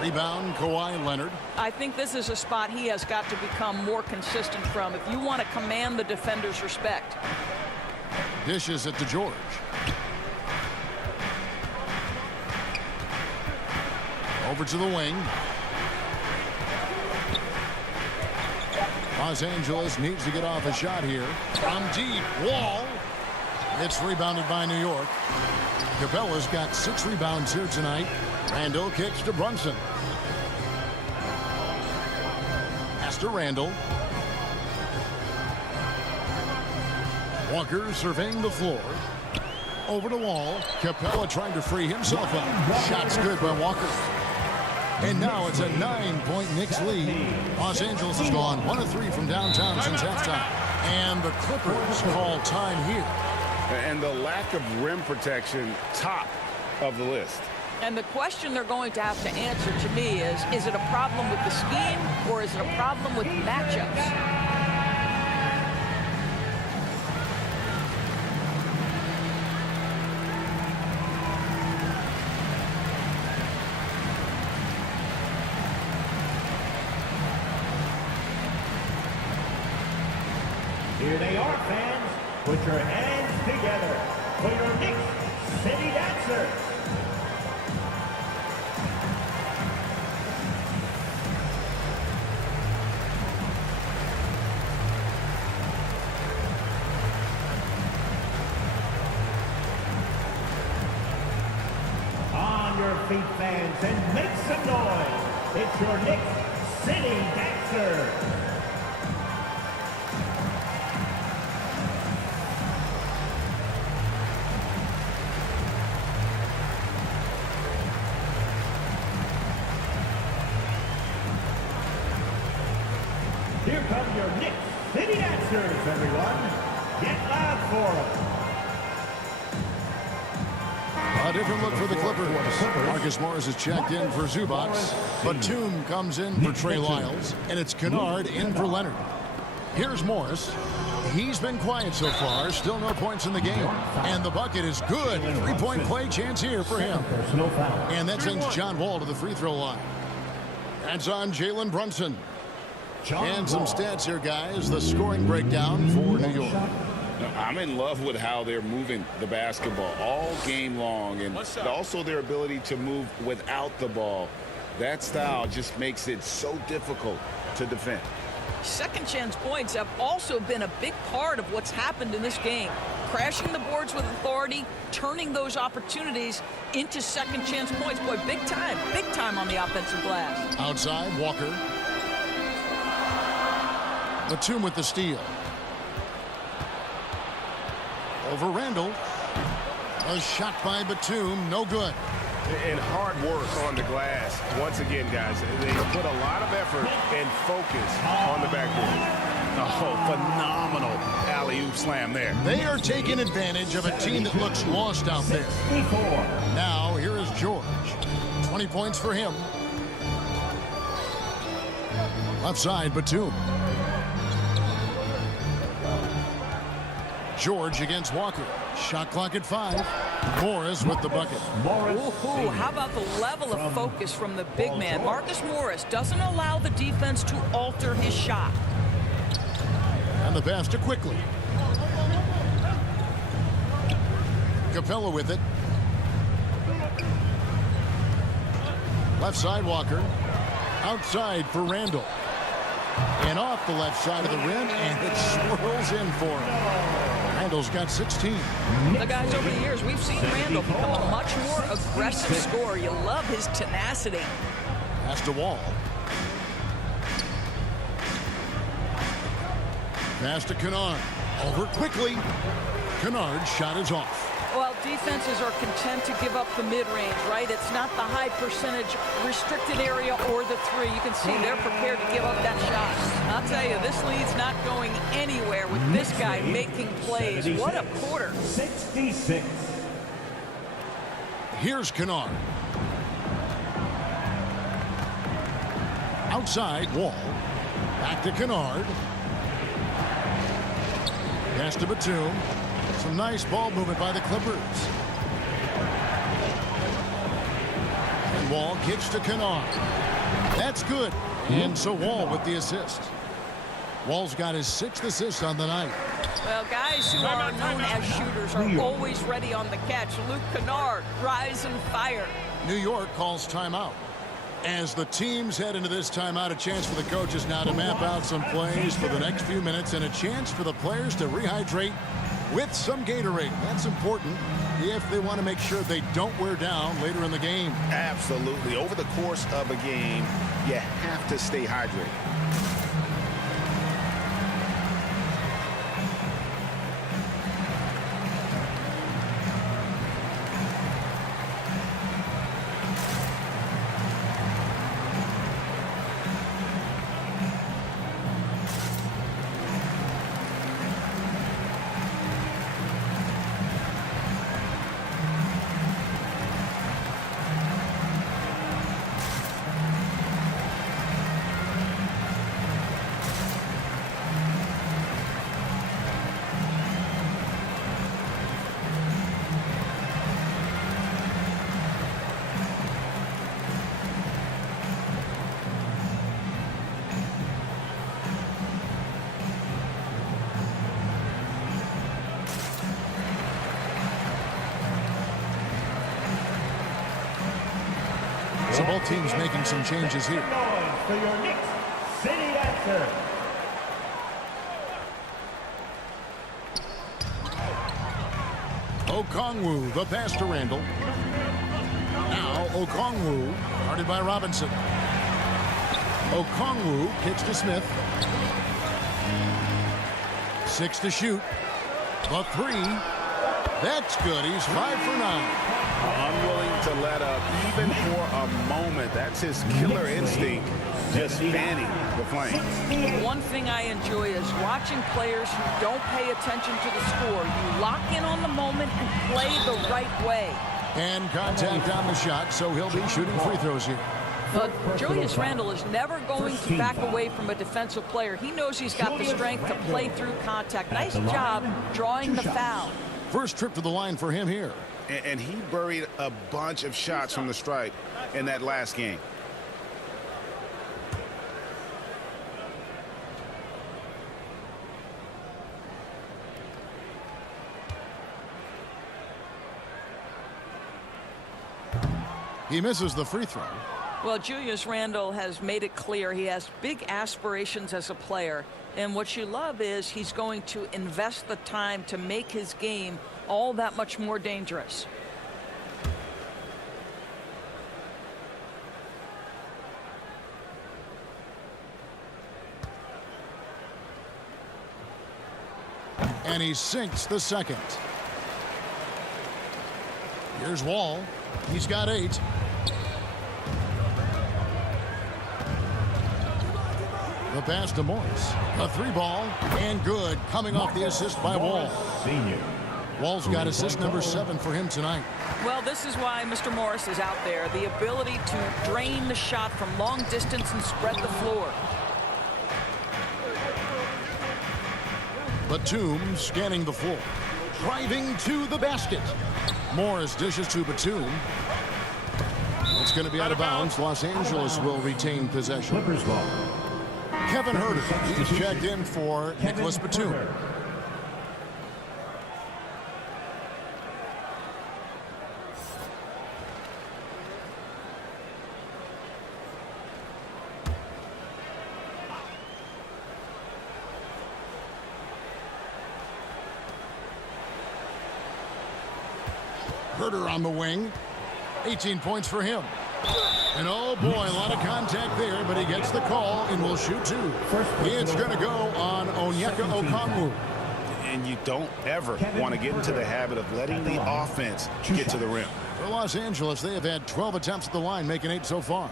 Rebound, Kawhi Leonard. I think this is a spot he has got to become more consistent from if you want to command the defender's respect. Dishes it to George. Over to the wing. Los Angeles needs to get off a shot here. From deep, Wall. It's rebounded by New York. Capella's got 6 rebounds here tonight. Randall kicks to Brunson. Pass to Randall. Walker surveying the floor. Over to Wall. Capella trying to free himself up. Shot's good by Walker. And now it's a 9-point Knicks lead. Los Angeles has gone 1 of 3 from downtown since halftime. And the Clippers call time here. And the lack of rim protection, top of the list. And the question they're going to have to answer to me is it a problem with the scheme or is it a problem with matchups? Here they are, fans. Put your hands together for your Knicks City Dancers. On your feet, fans, and make some noise. It's your Knicks City Dancers. Here come your Knicks City Dancers, everyone. Get loud for them. A different look for the Clippers. Marcus Morris is checked in for Zubac. Batum comes in for Trey Lyles. And it's Kennard in for Leonard. Here's Morris. He's been quiet so far. Still no points in the game. And the bucket is good. 3-point play chance here for him. And that sends John Wall to the free throw line. That's on Jalen Brunson. And some stats here, guys. The scoring breakdown for New York. I'm in love with how they're moving the basketball all game long, and also their ability to move without the ball. That style just makes it so difficult to defend. Second chance points have also been a big part of what's happened in this game. Crashing the boards with authority, turning those opportunities into second chance points. Boy, big time on the offensive glass. Outside, Walker. Batum with the steal. Over Randall. A shot by Batum, no good. And hard work on the glass. Once again, guys, they put a lot of effort and focus on the backboard. Oh, phenomenal alley-oop slam there. They are taking advantage of a team that looks lost out there. Now, here is George. 20 points for him. Left side, Batum. George against Walker. Shot clock at 5. Morris with the bucket. Ooh, how about the level of focus from the big man? Marcus Morris doesn't allow the defense to alter his shot. And the pass to Quickly. Capella with it. Left side, Walker. Outside for Randall. And off the left side of the rim, and it swirls in for him. Randall's got 16. The guys over the years, we've seen Randall become a much more aggressive scorer. You love his tenacity. Pass to Wall. Pass to Kennard. Over Quickly. Kennard's shot is off. Well, defenses are content to give up the mid-range, right? It's not the high percentage restricted area or the 3. You can see they're prepared to give up that shot. I'll tell you, this lead's not going anywhere with this guy making plays. What a quarter. 66. Here's Kennard. Outside, Wall. Back to Kennard. Pass to Batum. Some nice ball movement by the Clippers. And Wall kicks to Kennard. That's good. And so Wall with the assist. Wall's got his 6th assist on the night. Well, guys who are known as shooters are always ready on the catch. Luke Kennard, rise and fire. New York calls timeout. As the teams head into this timeout, a chance for the coaches now to map out some plays for the next few minutes and a chance for the players to rehydrate with some Gatorade. That's important if they want to make sure they don't wear down later in the game. Absolutely. Over the course of a game, you have to stay hydrated. So both teams making some changes here. Noise for your Knicks City answer. Okongwu, the pass to Randall. Now Okongwu, guarded by Robinson. Okongwu kicks to Smith. 6 to shoot. The 3. That's good. He's 5 for 9. Unwilling to let up even for a moment. That's his killer instinct, just fanning the flames. One thing I enjoy is watching players who don't pay attention to the score. You lock in on the moment and play the right way. And contact on the shot, so he'll be shooting free throws here. But Julius Randle is never going to back away from a defensive player. He knows he's got the strength to play through contact. Nice job drawing the foul. First trip to the line for him here. And he buried a bunch of shots from the stripe in that last game. He misses the free throw. Well, Julius Randle has made it clear he has big aspirations as a player. And what you love is he's going to invest the time to make his game all that much more dangerous. And he sinks the second. Here's Wall. He's got 8. The pass to Morris. A 3 ball and good, coming off the assist by Wall. Wall's got assist number 7 for him tonight. Well, this is why Mr. Morris is out there. The ability to drain the shot from long distance and spread the floor. Batum scanning the floor. Driving to the basket. Morris dishes to Batum. It's going to be out of bounds. Los Angeles will retain possession. Clippers ball. Kevin Herter, he's checked in for Nicholas Batum. Herter on the wing. 18 points for him. And oh boy, a lot of contact there, but he gets the call and will shoot 2. It's going to go on Onyeka Okongwu. And you don't ever want to get into the habit of letting the offense get to the rim. For Los Angeles, they have had 12 attempts at the line, making 8 so far.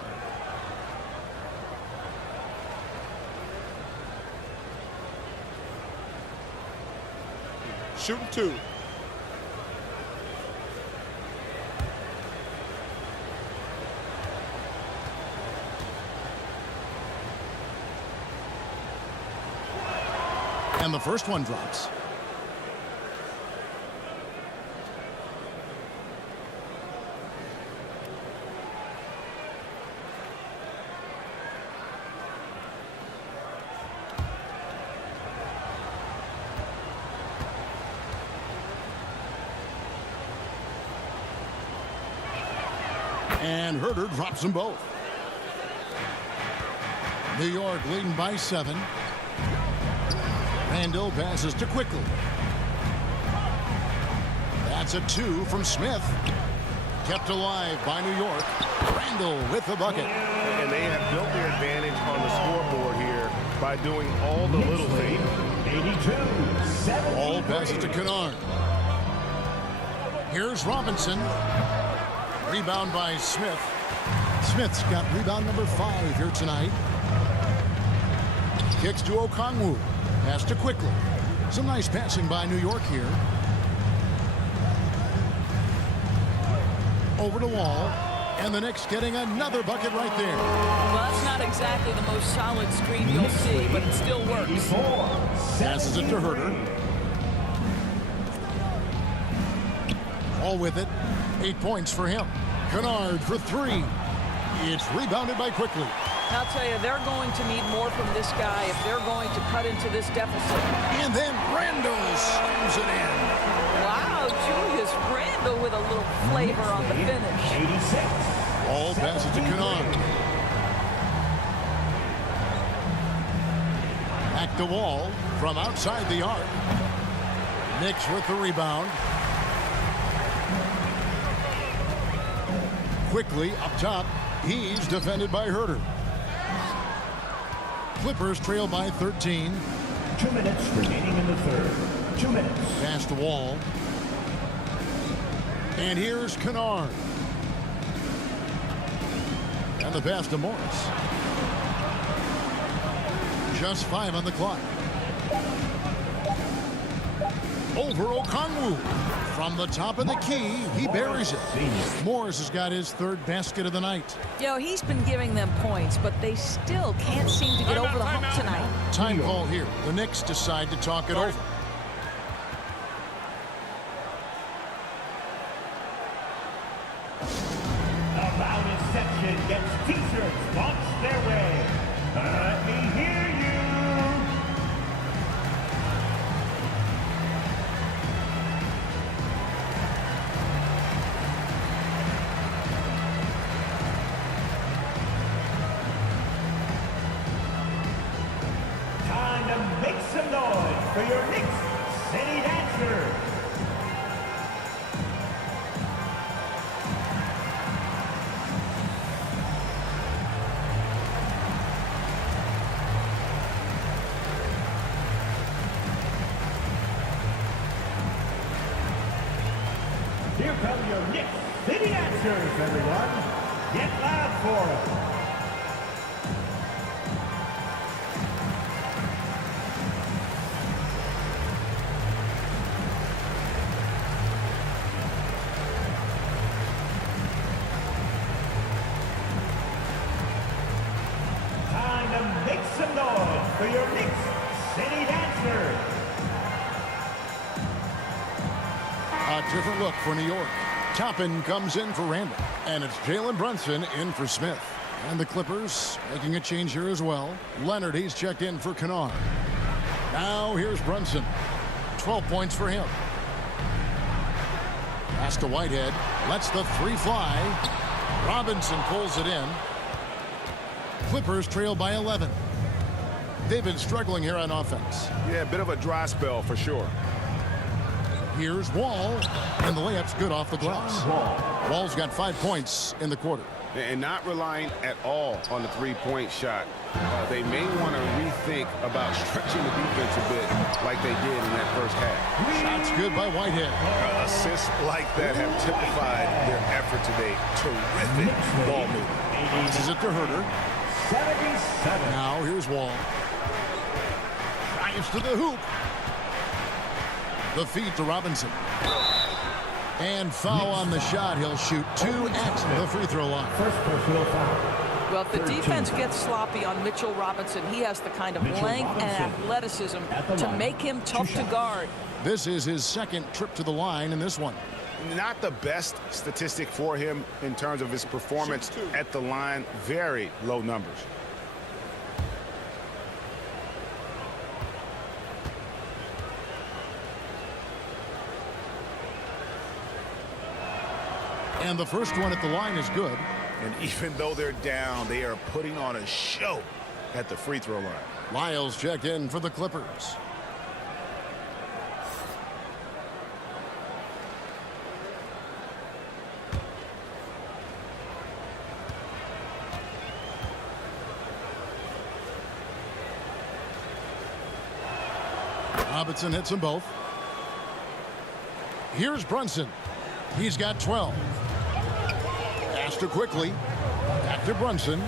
Shooting 2. And the first one drops. And Herter drops them both. New York leading by 7. Randall passes to Quickly. That's a 2 from Smith. Kept alive by New York. Randall with the bucket. And they have built their advantage on the scoreboard here by doing all the little things. 82-73. Ball passes to Kennard. Here's Robinson. Rebound by Smith. Smith's got rebound number 5 here tonight. Kicks to Okongwu. Pass to Quickly. Some nice passing by New York here. Over to Wall. And the Knicks getting another bucket right there. Well, that's not exactly the most solid screen you'll see, but it still works. Passes it to Herter. All with it. 8 points for him. Kennard for 3. It's rebounded by Quickly. I'll tell you, they're going to need more from this guy if they're going to cut into this deficit. And then Randall slams it in. Wow, Julius Randle with a little flavor on the finish. 86. All passes to Kennard. Back to Wall from outside the arc. Knicks with the rebound. Quickly up top. He's defended by Herter. Clippers trail by 13. 2 minutes remaining in the third. 2 minutes. Pass to Wall. And here's Kennard. And the pass to Morris. Just 5 on the clock. Over Okongwu. From the top of the key, he buries it. Morris has got his 3rd basket of the night. You know, he's been giving them points, but they still can't seem to get over the hump tonight. Time call here. The Knicks decide to talk it over. The loudest section gets t-shirts launched their way. Let me hear you. Time to make some noise for your Knicks City Dancers. Here come your Knicks City Dancers, everyone. Get loud for them. Time to make some noise for your Knicks City Dancers. A different look for New York. Toppin comes in for Randall. And it's Jalen Brunson in for Smith. And the Clippers making a change here as well. Leonard, he's checked in for Kennard. Now here's Brunson. 12 points for him. Pass to Whitehead. Lets the 3 fly. Robinson pulls it in. Clippers trail by 11. They've been struggling here on offense. Yeah, a bit of a dry spell for sure. Here's Wall, and the layup's good off the glass. Wall's got 5 points in the quarter. And not relying at all on the 3-point shot. They may want to rethink about stretching the defense a bit like they did in that first half. Shots good by Whitehead. Assists like that have typified their effort today. Terrific ball movement. Passes it to Herter. 77. Now here's Wall. Drives to the hoop. The feed to Robinson. And foul on the shot. He'll shoot 2 at the free throw line. First personal foul. Well, if the defense gets sloppy on Mitchell Robinson, he has the kind of length and athleticism to make him tough to guard. This is his second trip to the line in this one. Not the best statistic for him in terms of his performance at the line. Very low numbers. And the first one at the line is good. And even though they're down, they are putting on a show at the free throw line. Lyles checked in for the Clippers. Robinson hits them both. Here's Brunson. He's got 12. Faster quickly. Back to Brunson.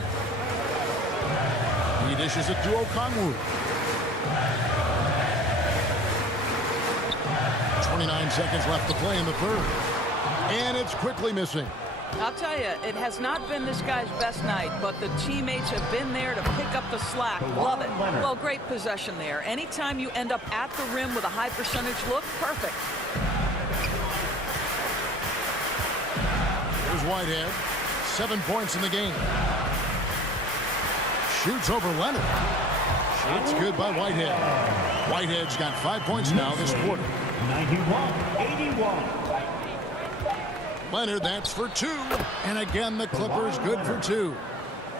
He dishes it to Okongwu. 29 seconds left to play in the third. And it's quickly missing. I'll tell you, it has not been this guy's best night, but the teammates have been there to pick up the slack. Love it. Well, great possession there. Anytime you end up at the rim with a high percentage look, perfect. Here's Whitehead. 7 points in the game. Shoots over Leonard. Shoots good by Whitehead. Whitehead's got 5 points now this quarter. 91-81. Leonard, that's for 2. And again, the Clippers good for 2.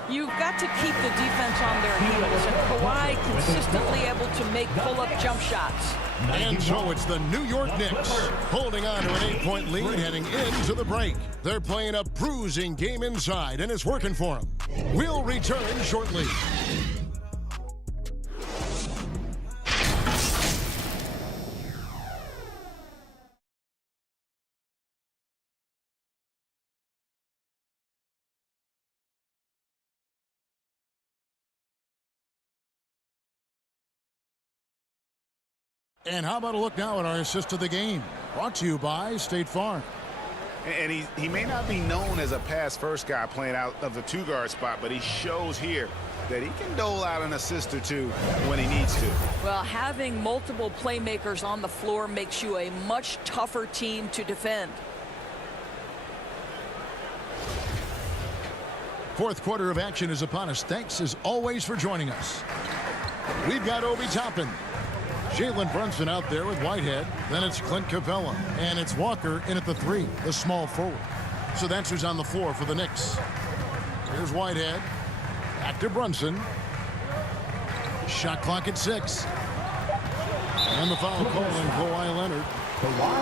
You've got to keep the defense on their heels, and Kawhi consistently able to make pull-up jump shots. And so it's the New York Knicks holding on to an 8-point lead heading into the break. They're playing a bruising game inside, and it's working for them. We'll return shortly. And how about a look now at our assist of the game? Brought to you by State Farm. And he may not be known as a pass-first guy playing out of the 2-guard spot, but he shows here that he can dole out an assist or two when he needs to. Well, having multiple playmakers on the floor makes you a much tougher team to defend. Fourth quarter of action is upon us. Thanks, as always, for joining us. We've got Obi Toppin. Jalen Brunson out there with Whitehead. Then it's Clint Capella. And it's Walker in at the 3, the small forward. So that's who's on the floor for the Knicks. Here's Whitehead. Back to Brunson. Shot clock at 6. And the foul call on Kawhi Leonard.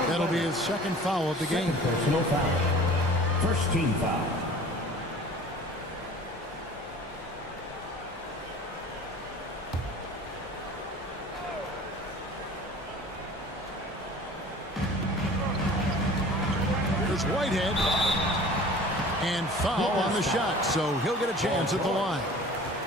That'll be his second foul of the game. Personal foul. First team foul. Whitehead, and foul on the shot, so he'll get a chance at the line.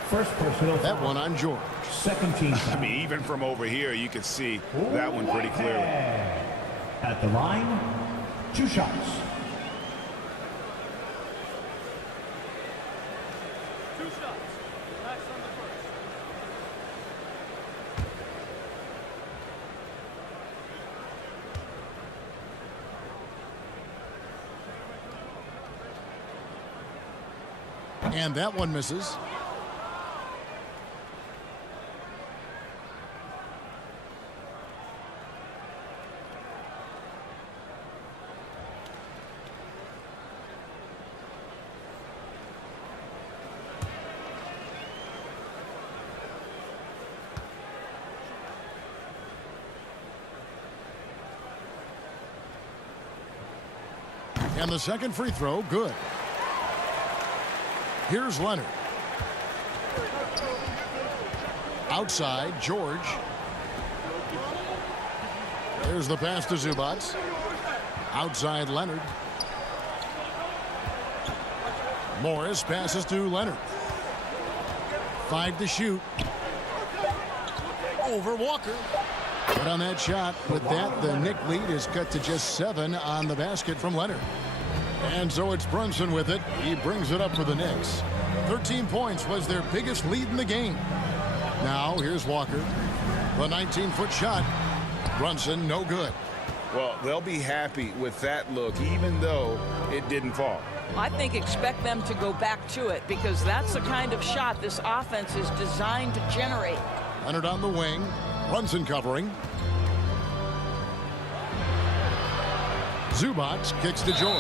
First personal foul. That one on George. Second team foul. I mean, even from over here, you can see that one pretty clearly. At the line, 2 shots. And that one misses. And the second free throw, good. Here's Leonard. Outside, George. There's the pass to Zubats. Outside, Leonard. Morris passes to Leonard. 5 to shoot. Over Walker. But on that shot, with that, the Knick lead is cut to just 7 on the basket from Leonard. And so it's Brunson with it. He brings it up for the Knicks. 13 points was their biggest lead in the game. Now, here's Walker. The 19-foot shot. Brunson, no good. Well, they'll be happy with that look, even though it didn't fall. I think expect them to go back to it because that's the kind of shot this offense is designed to generate. Leonard on the wing. Brunson covering. Zubac kicks to George.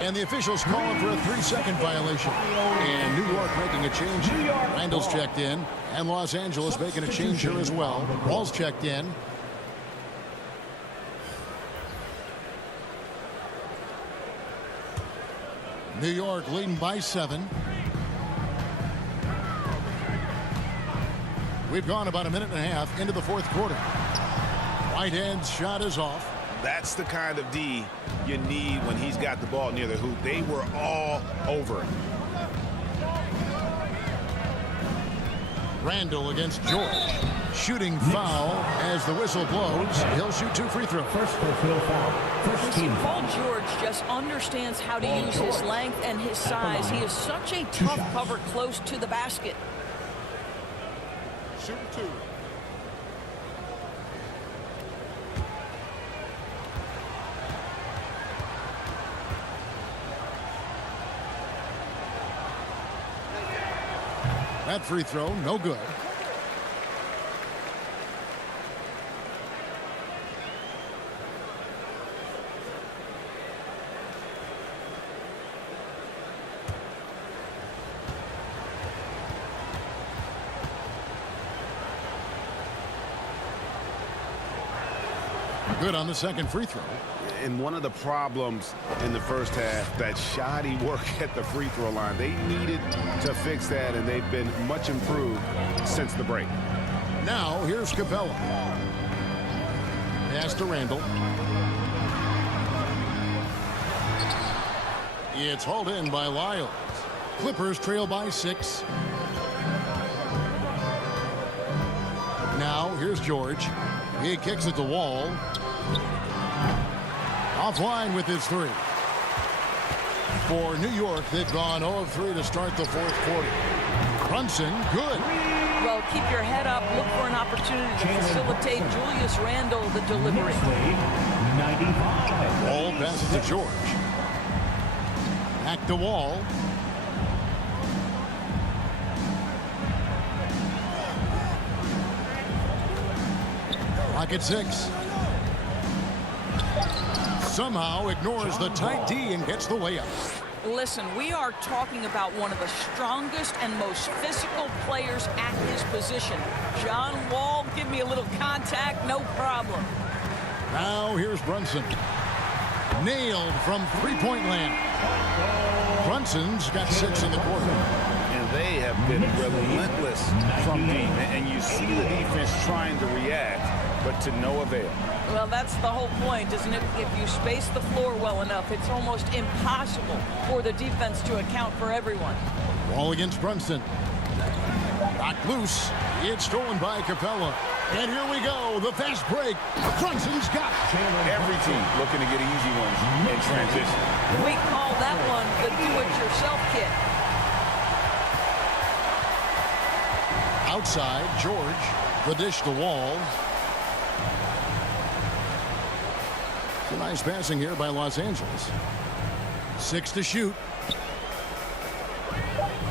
And the officials calling for a 3-second violation. And New York making a change. Randall's checked in. And Los Angeles making a change here as well. Wall's checked in. New York leading by 7. We've gone about a minute and a half into the fourth quarter. Whitehead's shot is off. That's the kind of D you need when he's got the ball near the hoop. They were all over it. Randall against George. Shooting foul as the whistle blows. He'll shoot 2 free throws. First personal foul. First team. Paul George just understands how to use his length and his size. He is such a tough cover close to the basket. Shooting 2. That free throw, no good. Good on the second free throw. And one of the problems in the first half, that shoddy work at the free throw line. They needed to fix that, and they've been much improved since the break. Now, here's Capella. Pass to Randall. It's hauled in by Lyles. Clippers trail by 6. Now, here's George. He kicks it to Wall. Offline with his 3. For New York, they've gone 0 of 3 to start the fourth quarter. Brunson, good. Well, keep your head up. Look for an opportunity to facilitate Julius Randle the delivery. 95. Wall passes to George. Back to Wall. Clock at 6. Somehow ignores the tight D and gets the layup. Listen, we are talking about one of the strongest and most physical players at his position. John Wall, give me a little contact, no problem. Now here's Brunson. Nailed from three-point land. Brunson's got 6 in the quarter. And they have been relentless from deep. And you see the defense trying to react, but to no avail. Well, that's the whole point, isn't it? If you space the floor well enough, it's almost impossible for the defense to account for everyone. Wall against Brunson. Knocked loose. It's stolen by Capella. And here we go. The fast break. Brunson's got it. Every team looking to get easy ones in transition. We call that one the do-it-yourself kit. Outside, George. The dish to Wall. Some nice passing here by Los Angeles. 6 to shoot.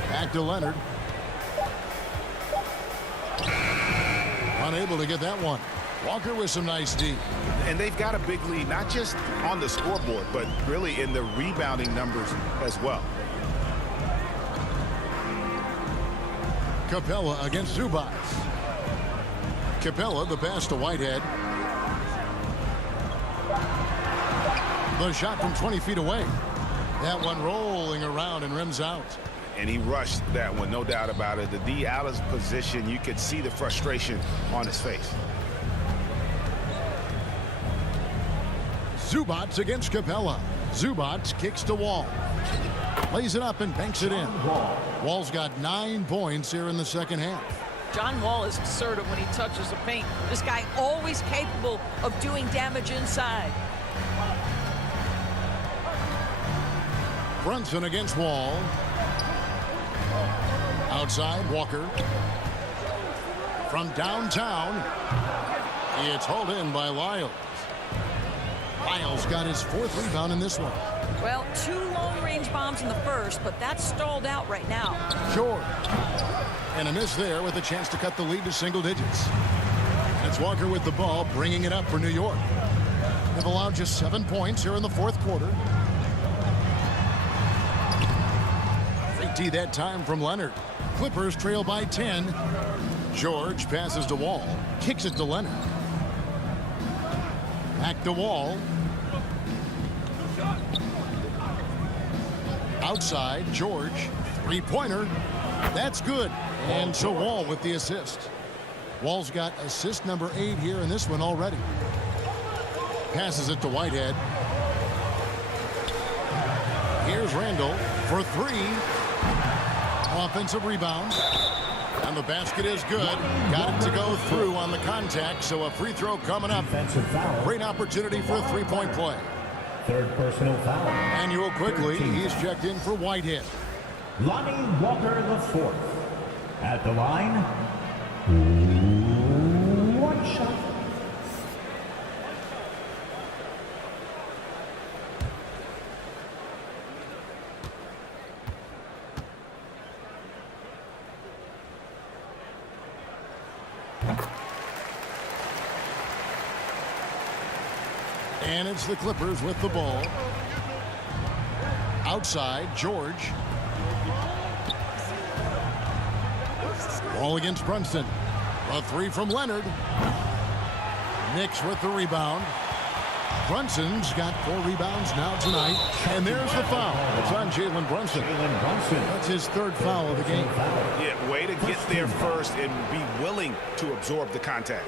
Back to Leonard. Unable to get that one. Walker with some nice D. And they've got a big lead, not just on the scoreboard, but really in the rebounding numbers as well. Capella against Zubac. Capella, the pass to Whitehead. The shot from 20 feet away. That one rolling around and rims out. And he rushed that one, no doubt about it. The D out of position, you could see the frustration on his face. Zubac against Capella. Zubac kicks to Wall. Lays it up and banks it in. Wall's got 9 points here in the second half. John Wall is assertive when he touches the paint. This guy always capable of doing damage inside. Brunson against Wall. Outside, Walker. From downtown, it's hauled in by Lyles. Lyles got his 4th rebound in this one. Well, 2 long-range bombs in the first, but that's stalled out right now. George. And a miss there with a chance to cut the lead to single digits. It's Walker with the ball, bringing it up for New York. They've allowed just 7 points here in the 4th quarter. 3T that time from Leonard. Clippers trail by 10. George passes to Wall. Kicks it to Leonard. Back to Wall. Outside, George. 3-pointer. That's good. And so Wall with the assist. Wall's got assist number 8 here in this one already. Passes it to Whitehead. Here's Randall for 3. Offensive rebound. And the basket is good. Got it to go through on the contact, so a free throw coming up. Great opportunity for a 3-point play. 3rd personal foul. And you will quickly, he's checked in for Whitehead. Lonnie Walker IV. At the line, 1 shot. And it's the Clippers with the ball. Outside, George. Ball against Brunson. A 3 from Leonard. Knicks with the rebound. Brunson's got 4 rebounds now tonight. And there's the foul. It's on Jalen Brunson. That's his 3rd foul of the game. Yeah, way to get there first and be willing to absorb the contact.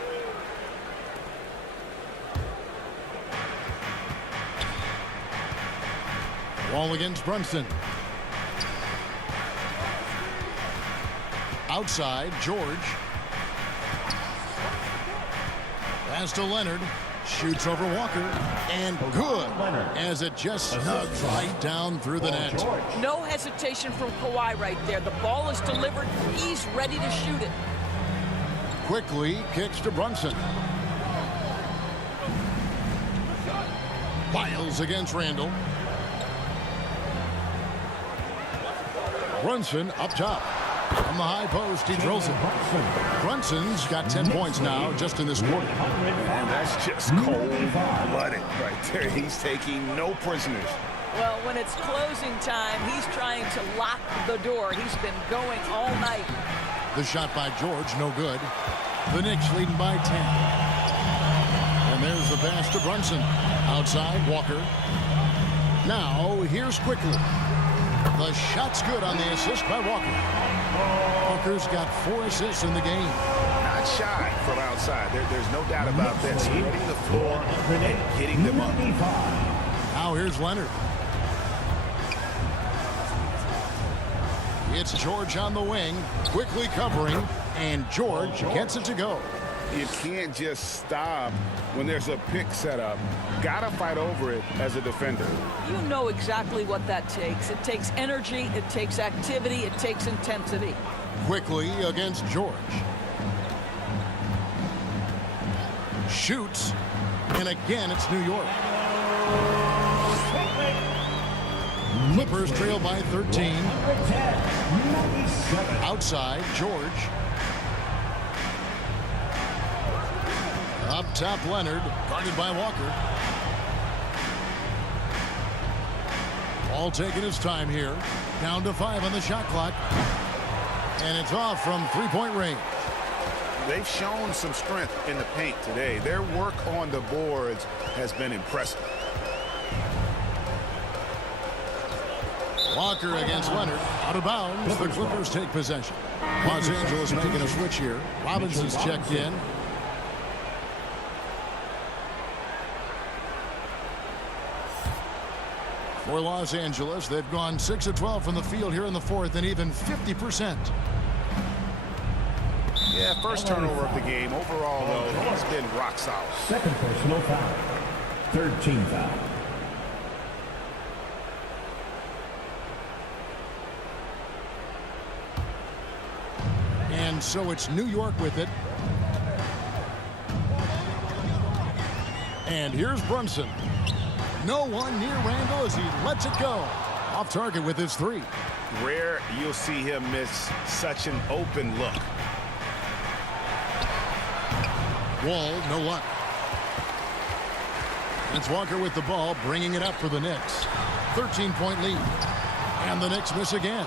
Wall against Brunson. Outside, George. Pass to Leonard. Shoots over Walker. And good. As it just snugs right down through the net. No hesitation from Kawhi right there. The ball is delivered. He's ready to shoot it. Quickly kicks to Brunson. Lyles against Randall. Brunson up top. From the high post, he drills it. Brunson's got 10 points now just in this quarter. And that's just cold-blooded right there. He's taking no prisoners. Well, when it's closing time, he's trying to lock the door. He's been going all night. The shot by George, no good. The Knicks leading by 10. And there's the pass to Brunson. Outside, Walker. Now, here's Quickly. The shot's good on the assist by Walker. Walker's got 4 assists in the game. Not shy from outside. There's no doubt about that. Sweeping the floor, hitting them up. Now here's Leonard. It's George on the wing, quickly covering, and George gets it to go. You can't just stop when there's a pick set up. Gotta fight over it as a defender. You know exactly what that takes. It takes energy, it takes activity, it takes intensity. Quickly against George. Shoots, and again it's New York. Clippers trail by 13. Outside, George. Up top, Leonard, guarded by Walker. All taking his time here. Down to 5 on the shot clock. And it's off from 3-point range. They've shown some strength in the paint today. Their work on the boards has been impressive. Walker against Leonard. Out of bounds. The Clippers take possession. Los Angeles making a switch here. Robinson's checked in. For Los Angeles, they've gone 6 of 12 from the field here in the 4th and even 50%. Yeah, first turnover of the game. Overall, though, he's been rock solid. Second personal foul. Third team foul. And so it's New York with it. And here's Brunson. No one near Randall as he lets it go. Off target with his three. Rare you'll see him miss such an open look. Wall, no luck. It's Walker with the ball, bringing it up for the Knicks. 13-point lead. And the Knicks miss again.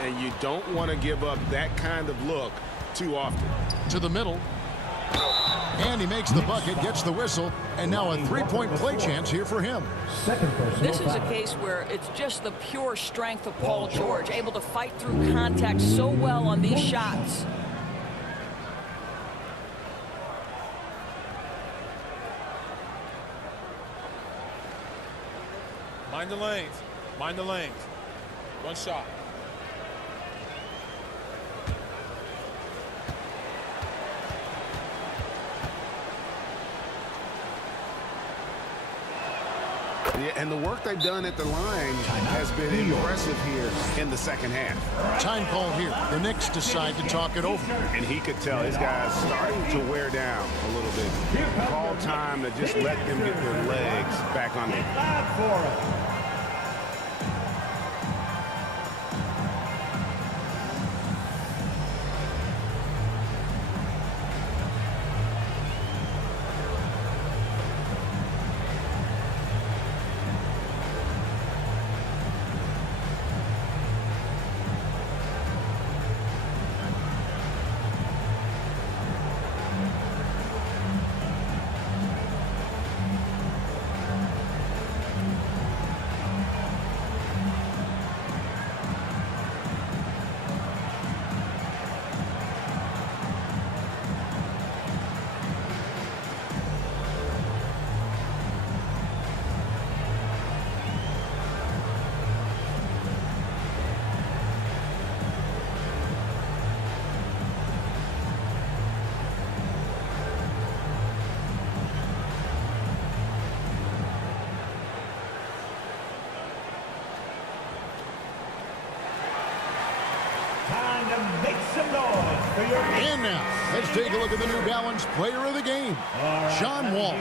And you don't want to give up that kind of look too often. To the middle. And he makes the bucket, gets the whistle, and now a three-point play chance here for him. Second personal This is a foul. case where it's just the pure strength of Paul George, able to fight through contact so well on these shots. Mind the lanes. Mind the lanes. One shot. Yeah, and the work they've done at the line has been impressive here in the second half. Time call here. The Knicks decide to talk it over. And he could tell his guys starting to wear down a little bit. Call time to just let them get their legs back on them. Loud for it. Time to make some noise for your And now, let's take a look at the New Balance player of the game, John Wall.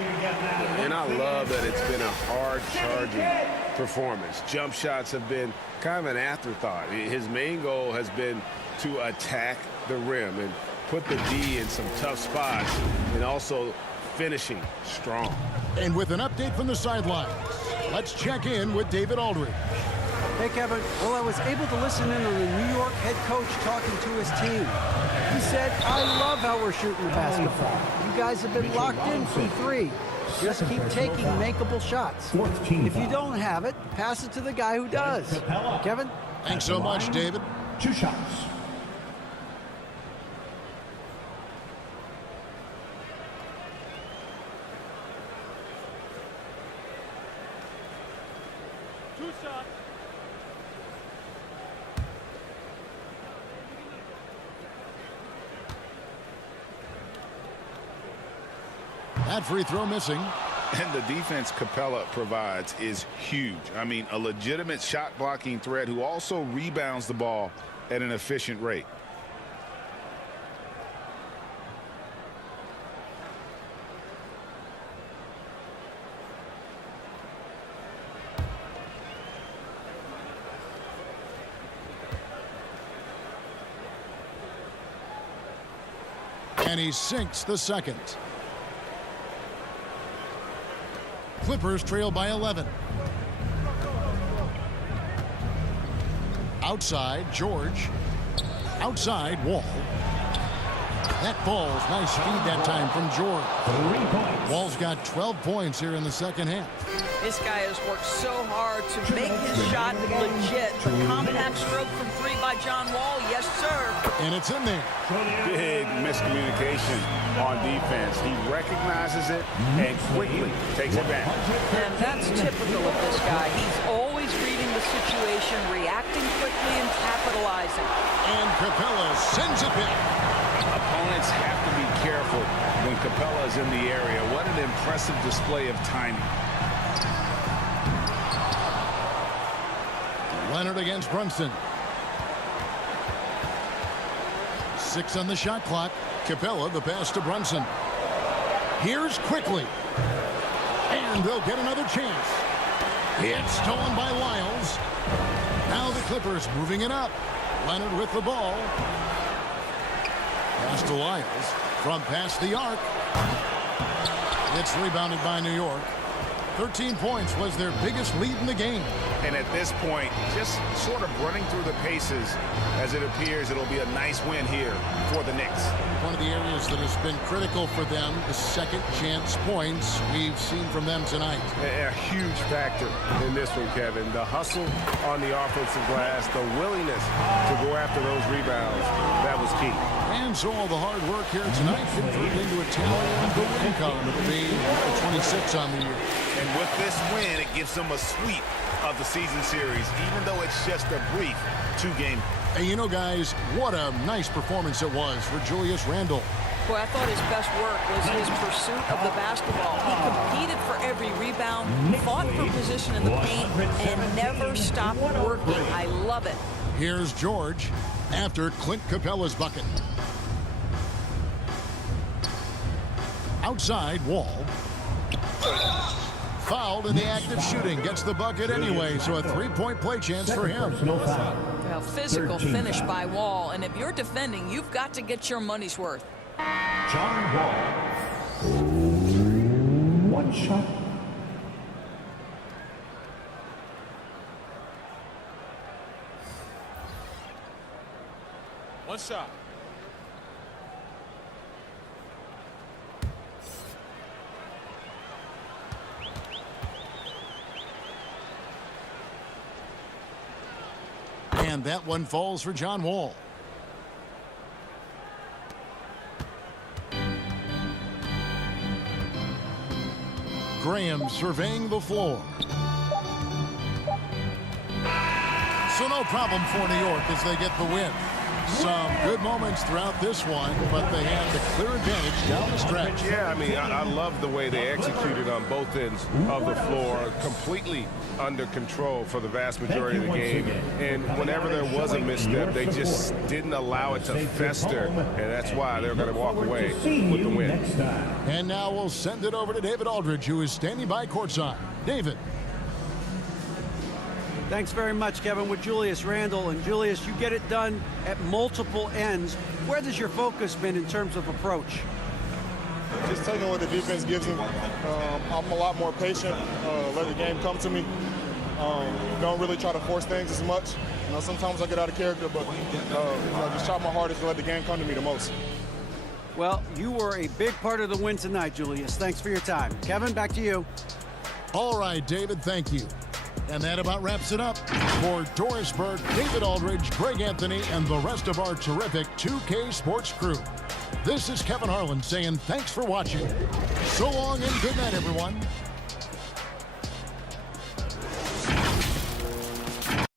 And I love that it's been a hard-charging performance. Jump shots have been kind of an afterthought. His main goal has been to attack the rim and put the D in some tough spots and also finishing strong. And with an update from the sidelines, let's check in with David Aldridge. Hey, Kevin. Well, I was able to listen in on the New York head coach talking to his team. He said, I love how we're shooting the basketball. You guys have been locked in from three. Just keep taking makeable shots. If you don't have it, pass it to the guy who does. Kevin? Thanks so much, David. 2 shots. That free throw missing. And the defense Capella provides is huge. I mean, a legitimate shot blocking threat who also rebounds the ball at an efficient rate. And he sinks the second. Clippers trail by 11. Outside, George. Outside, Wall. That falls. Nice speed that time from George. 3 points. Wall's got 12 points here in the second half. This guy has worked so hard to make his shot legit. The compact stroke from three by John Wall, yes, sir. And it's in there. Big miscommunication on defense. He recognizes it and quickly takes it back. And that's typical of this guy. He's always reading the situation, reacting quickly and capitalizing. And Capella sends it back. Opponents have to be careful when Capella is in the area. What an impressive display of timing. Leonard against Brunson. 6 on the shot clock. Capella, the pass to Brunson. Here's quickly. And they'll get another chance. It's stolen by Lyles. Now the Clippers moving it up. Leonard with the ball. Pass to Lyles. From past the arc. It's rebounded by New York. 13 points was their biggest lead in the game. And at this point, just sort of running through the paces as it appears it'll be a nice win here for the Knicks. One of the areas that has been critical for them, the second chance points we've seen from them tonight. A huge factor in this one, Kevin. The hustle on the offensive glass, the willingness to go after those rebounds, that was key. And so all the hard work here tonight converted into a tally on the win column. It'll be 26 on the year. And with this win, it gives them a sweep of the season series, even though it's just a brief 2-game. Hey, you know, guys, what a nice performance it was for Julius Randle. Boy, I thought his best work was his pursuit of the basketball. He competed for every rebound, fought for position in the paint, and never stopped working. I love it. Here's George after Clint Capella's bucket. Outside, Wall. Fouled in the act of shooting. Gets the bucket anyway, so a 3-point play chance for him. Well, physical finish by Wall, and if you're defending, you've got to get your money's worth. John Wall. 1 shot. One shot. And that one falls for John Wall. Graham surveying the floor. So no problem for New York as they get the win. Some good moments throughout this one, but they had the clear advantage down the stretch. Yeah, I mean, I love the way they executed on both ends of the floor, completely under control for the vast majority of the game. And whenever there was a misstep, they just didn't allow it to fester, and that's why they're going to walk away with the win. And now we'll send it over to David Aldridge, who is standing by courtside. David. Thanks very much, Kevin, with Julius Randle. And Julius, you get it done at multiple ends. Where has your focus been in terms of approach? Just taking what the defense gives me. I'm a lot more patient, let the game come to me. Don't really try to force things as much. You know, sometimes I get out of character, but just try my hardest to let the game come to me the most. Well, you were a big part of the win tonight, Julius. Thanks for your time. Kevin, back to you. All right, David, thank you. And that about wraps it up. For Doris Burke, David Aldridge, Greg Anthony, and the rest of our terrific 2K Sports crew. This is Kevin Harlan saying thanks for watching. So long and good night, everyone.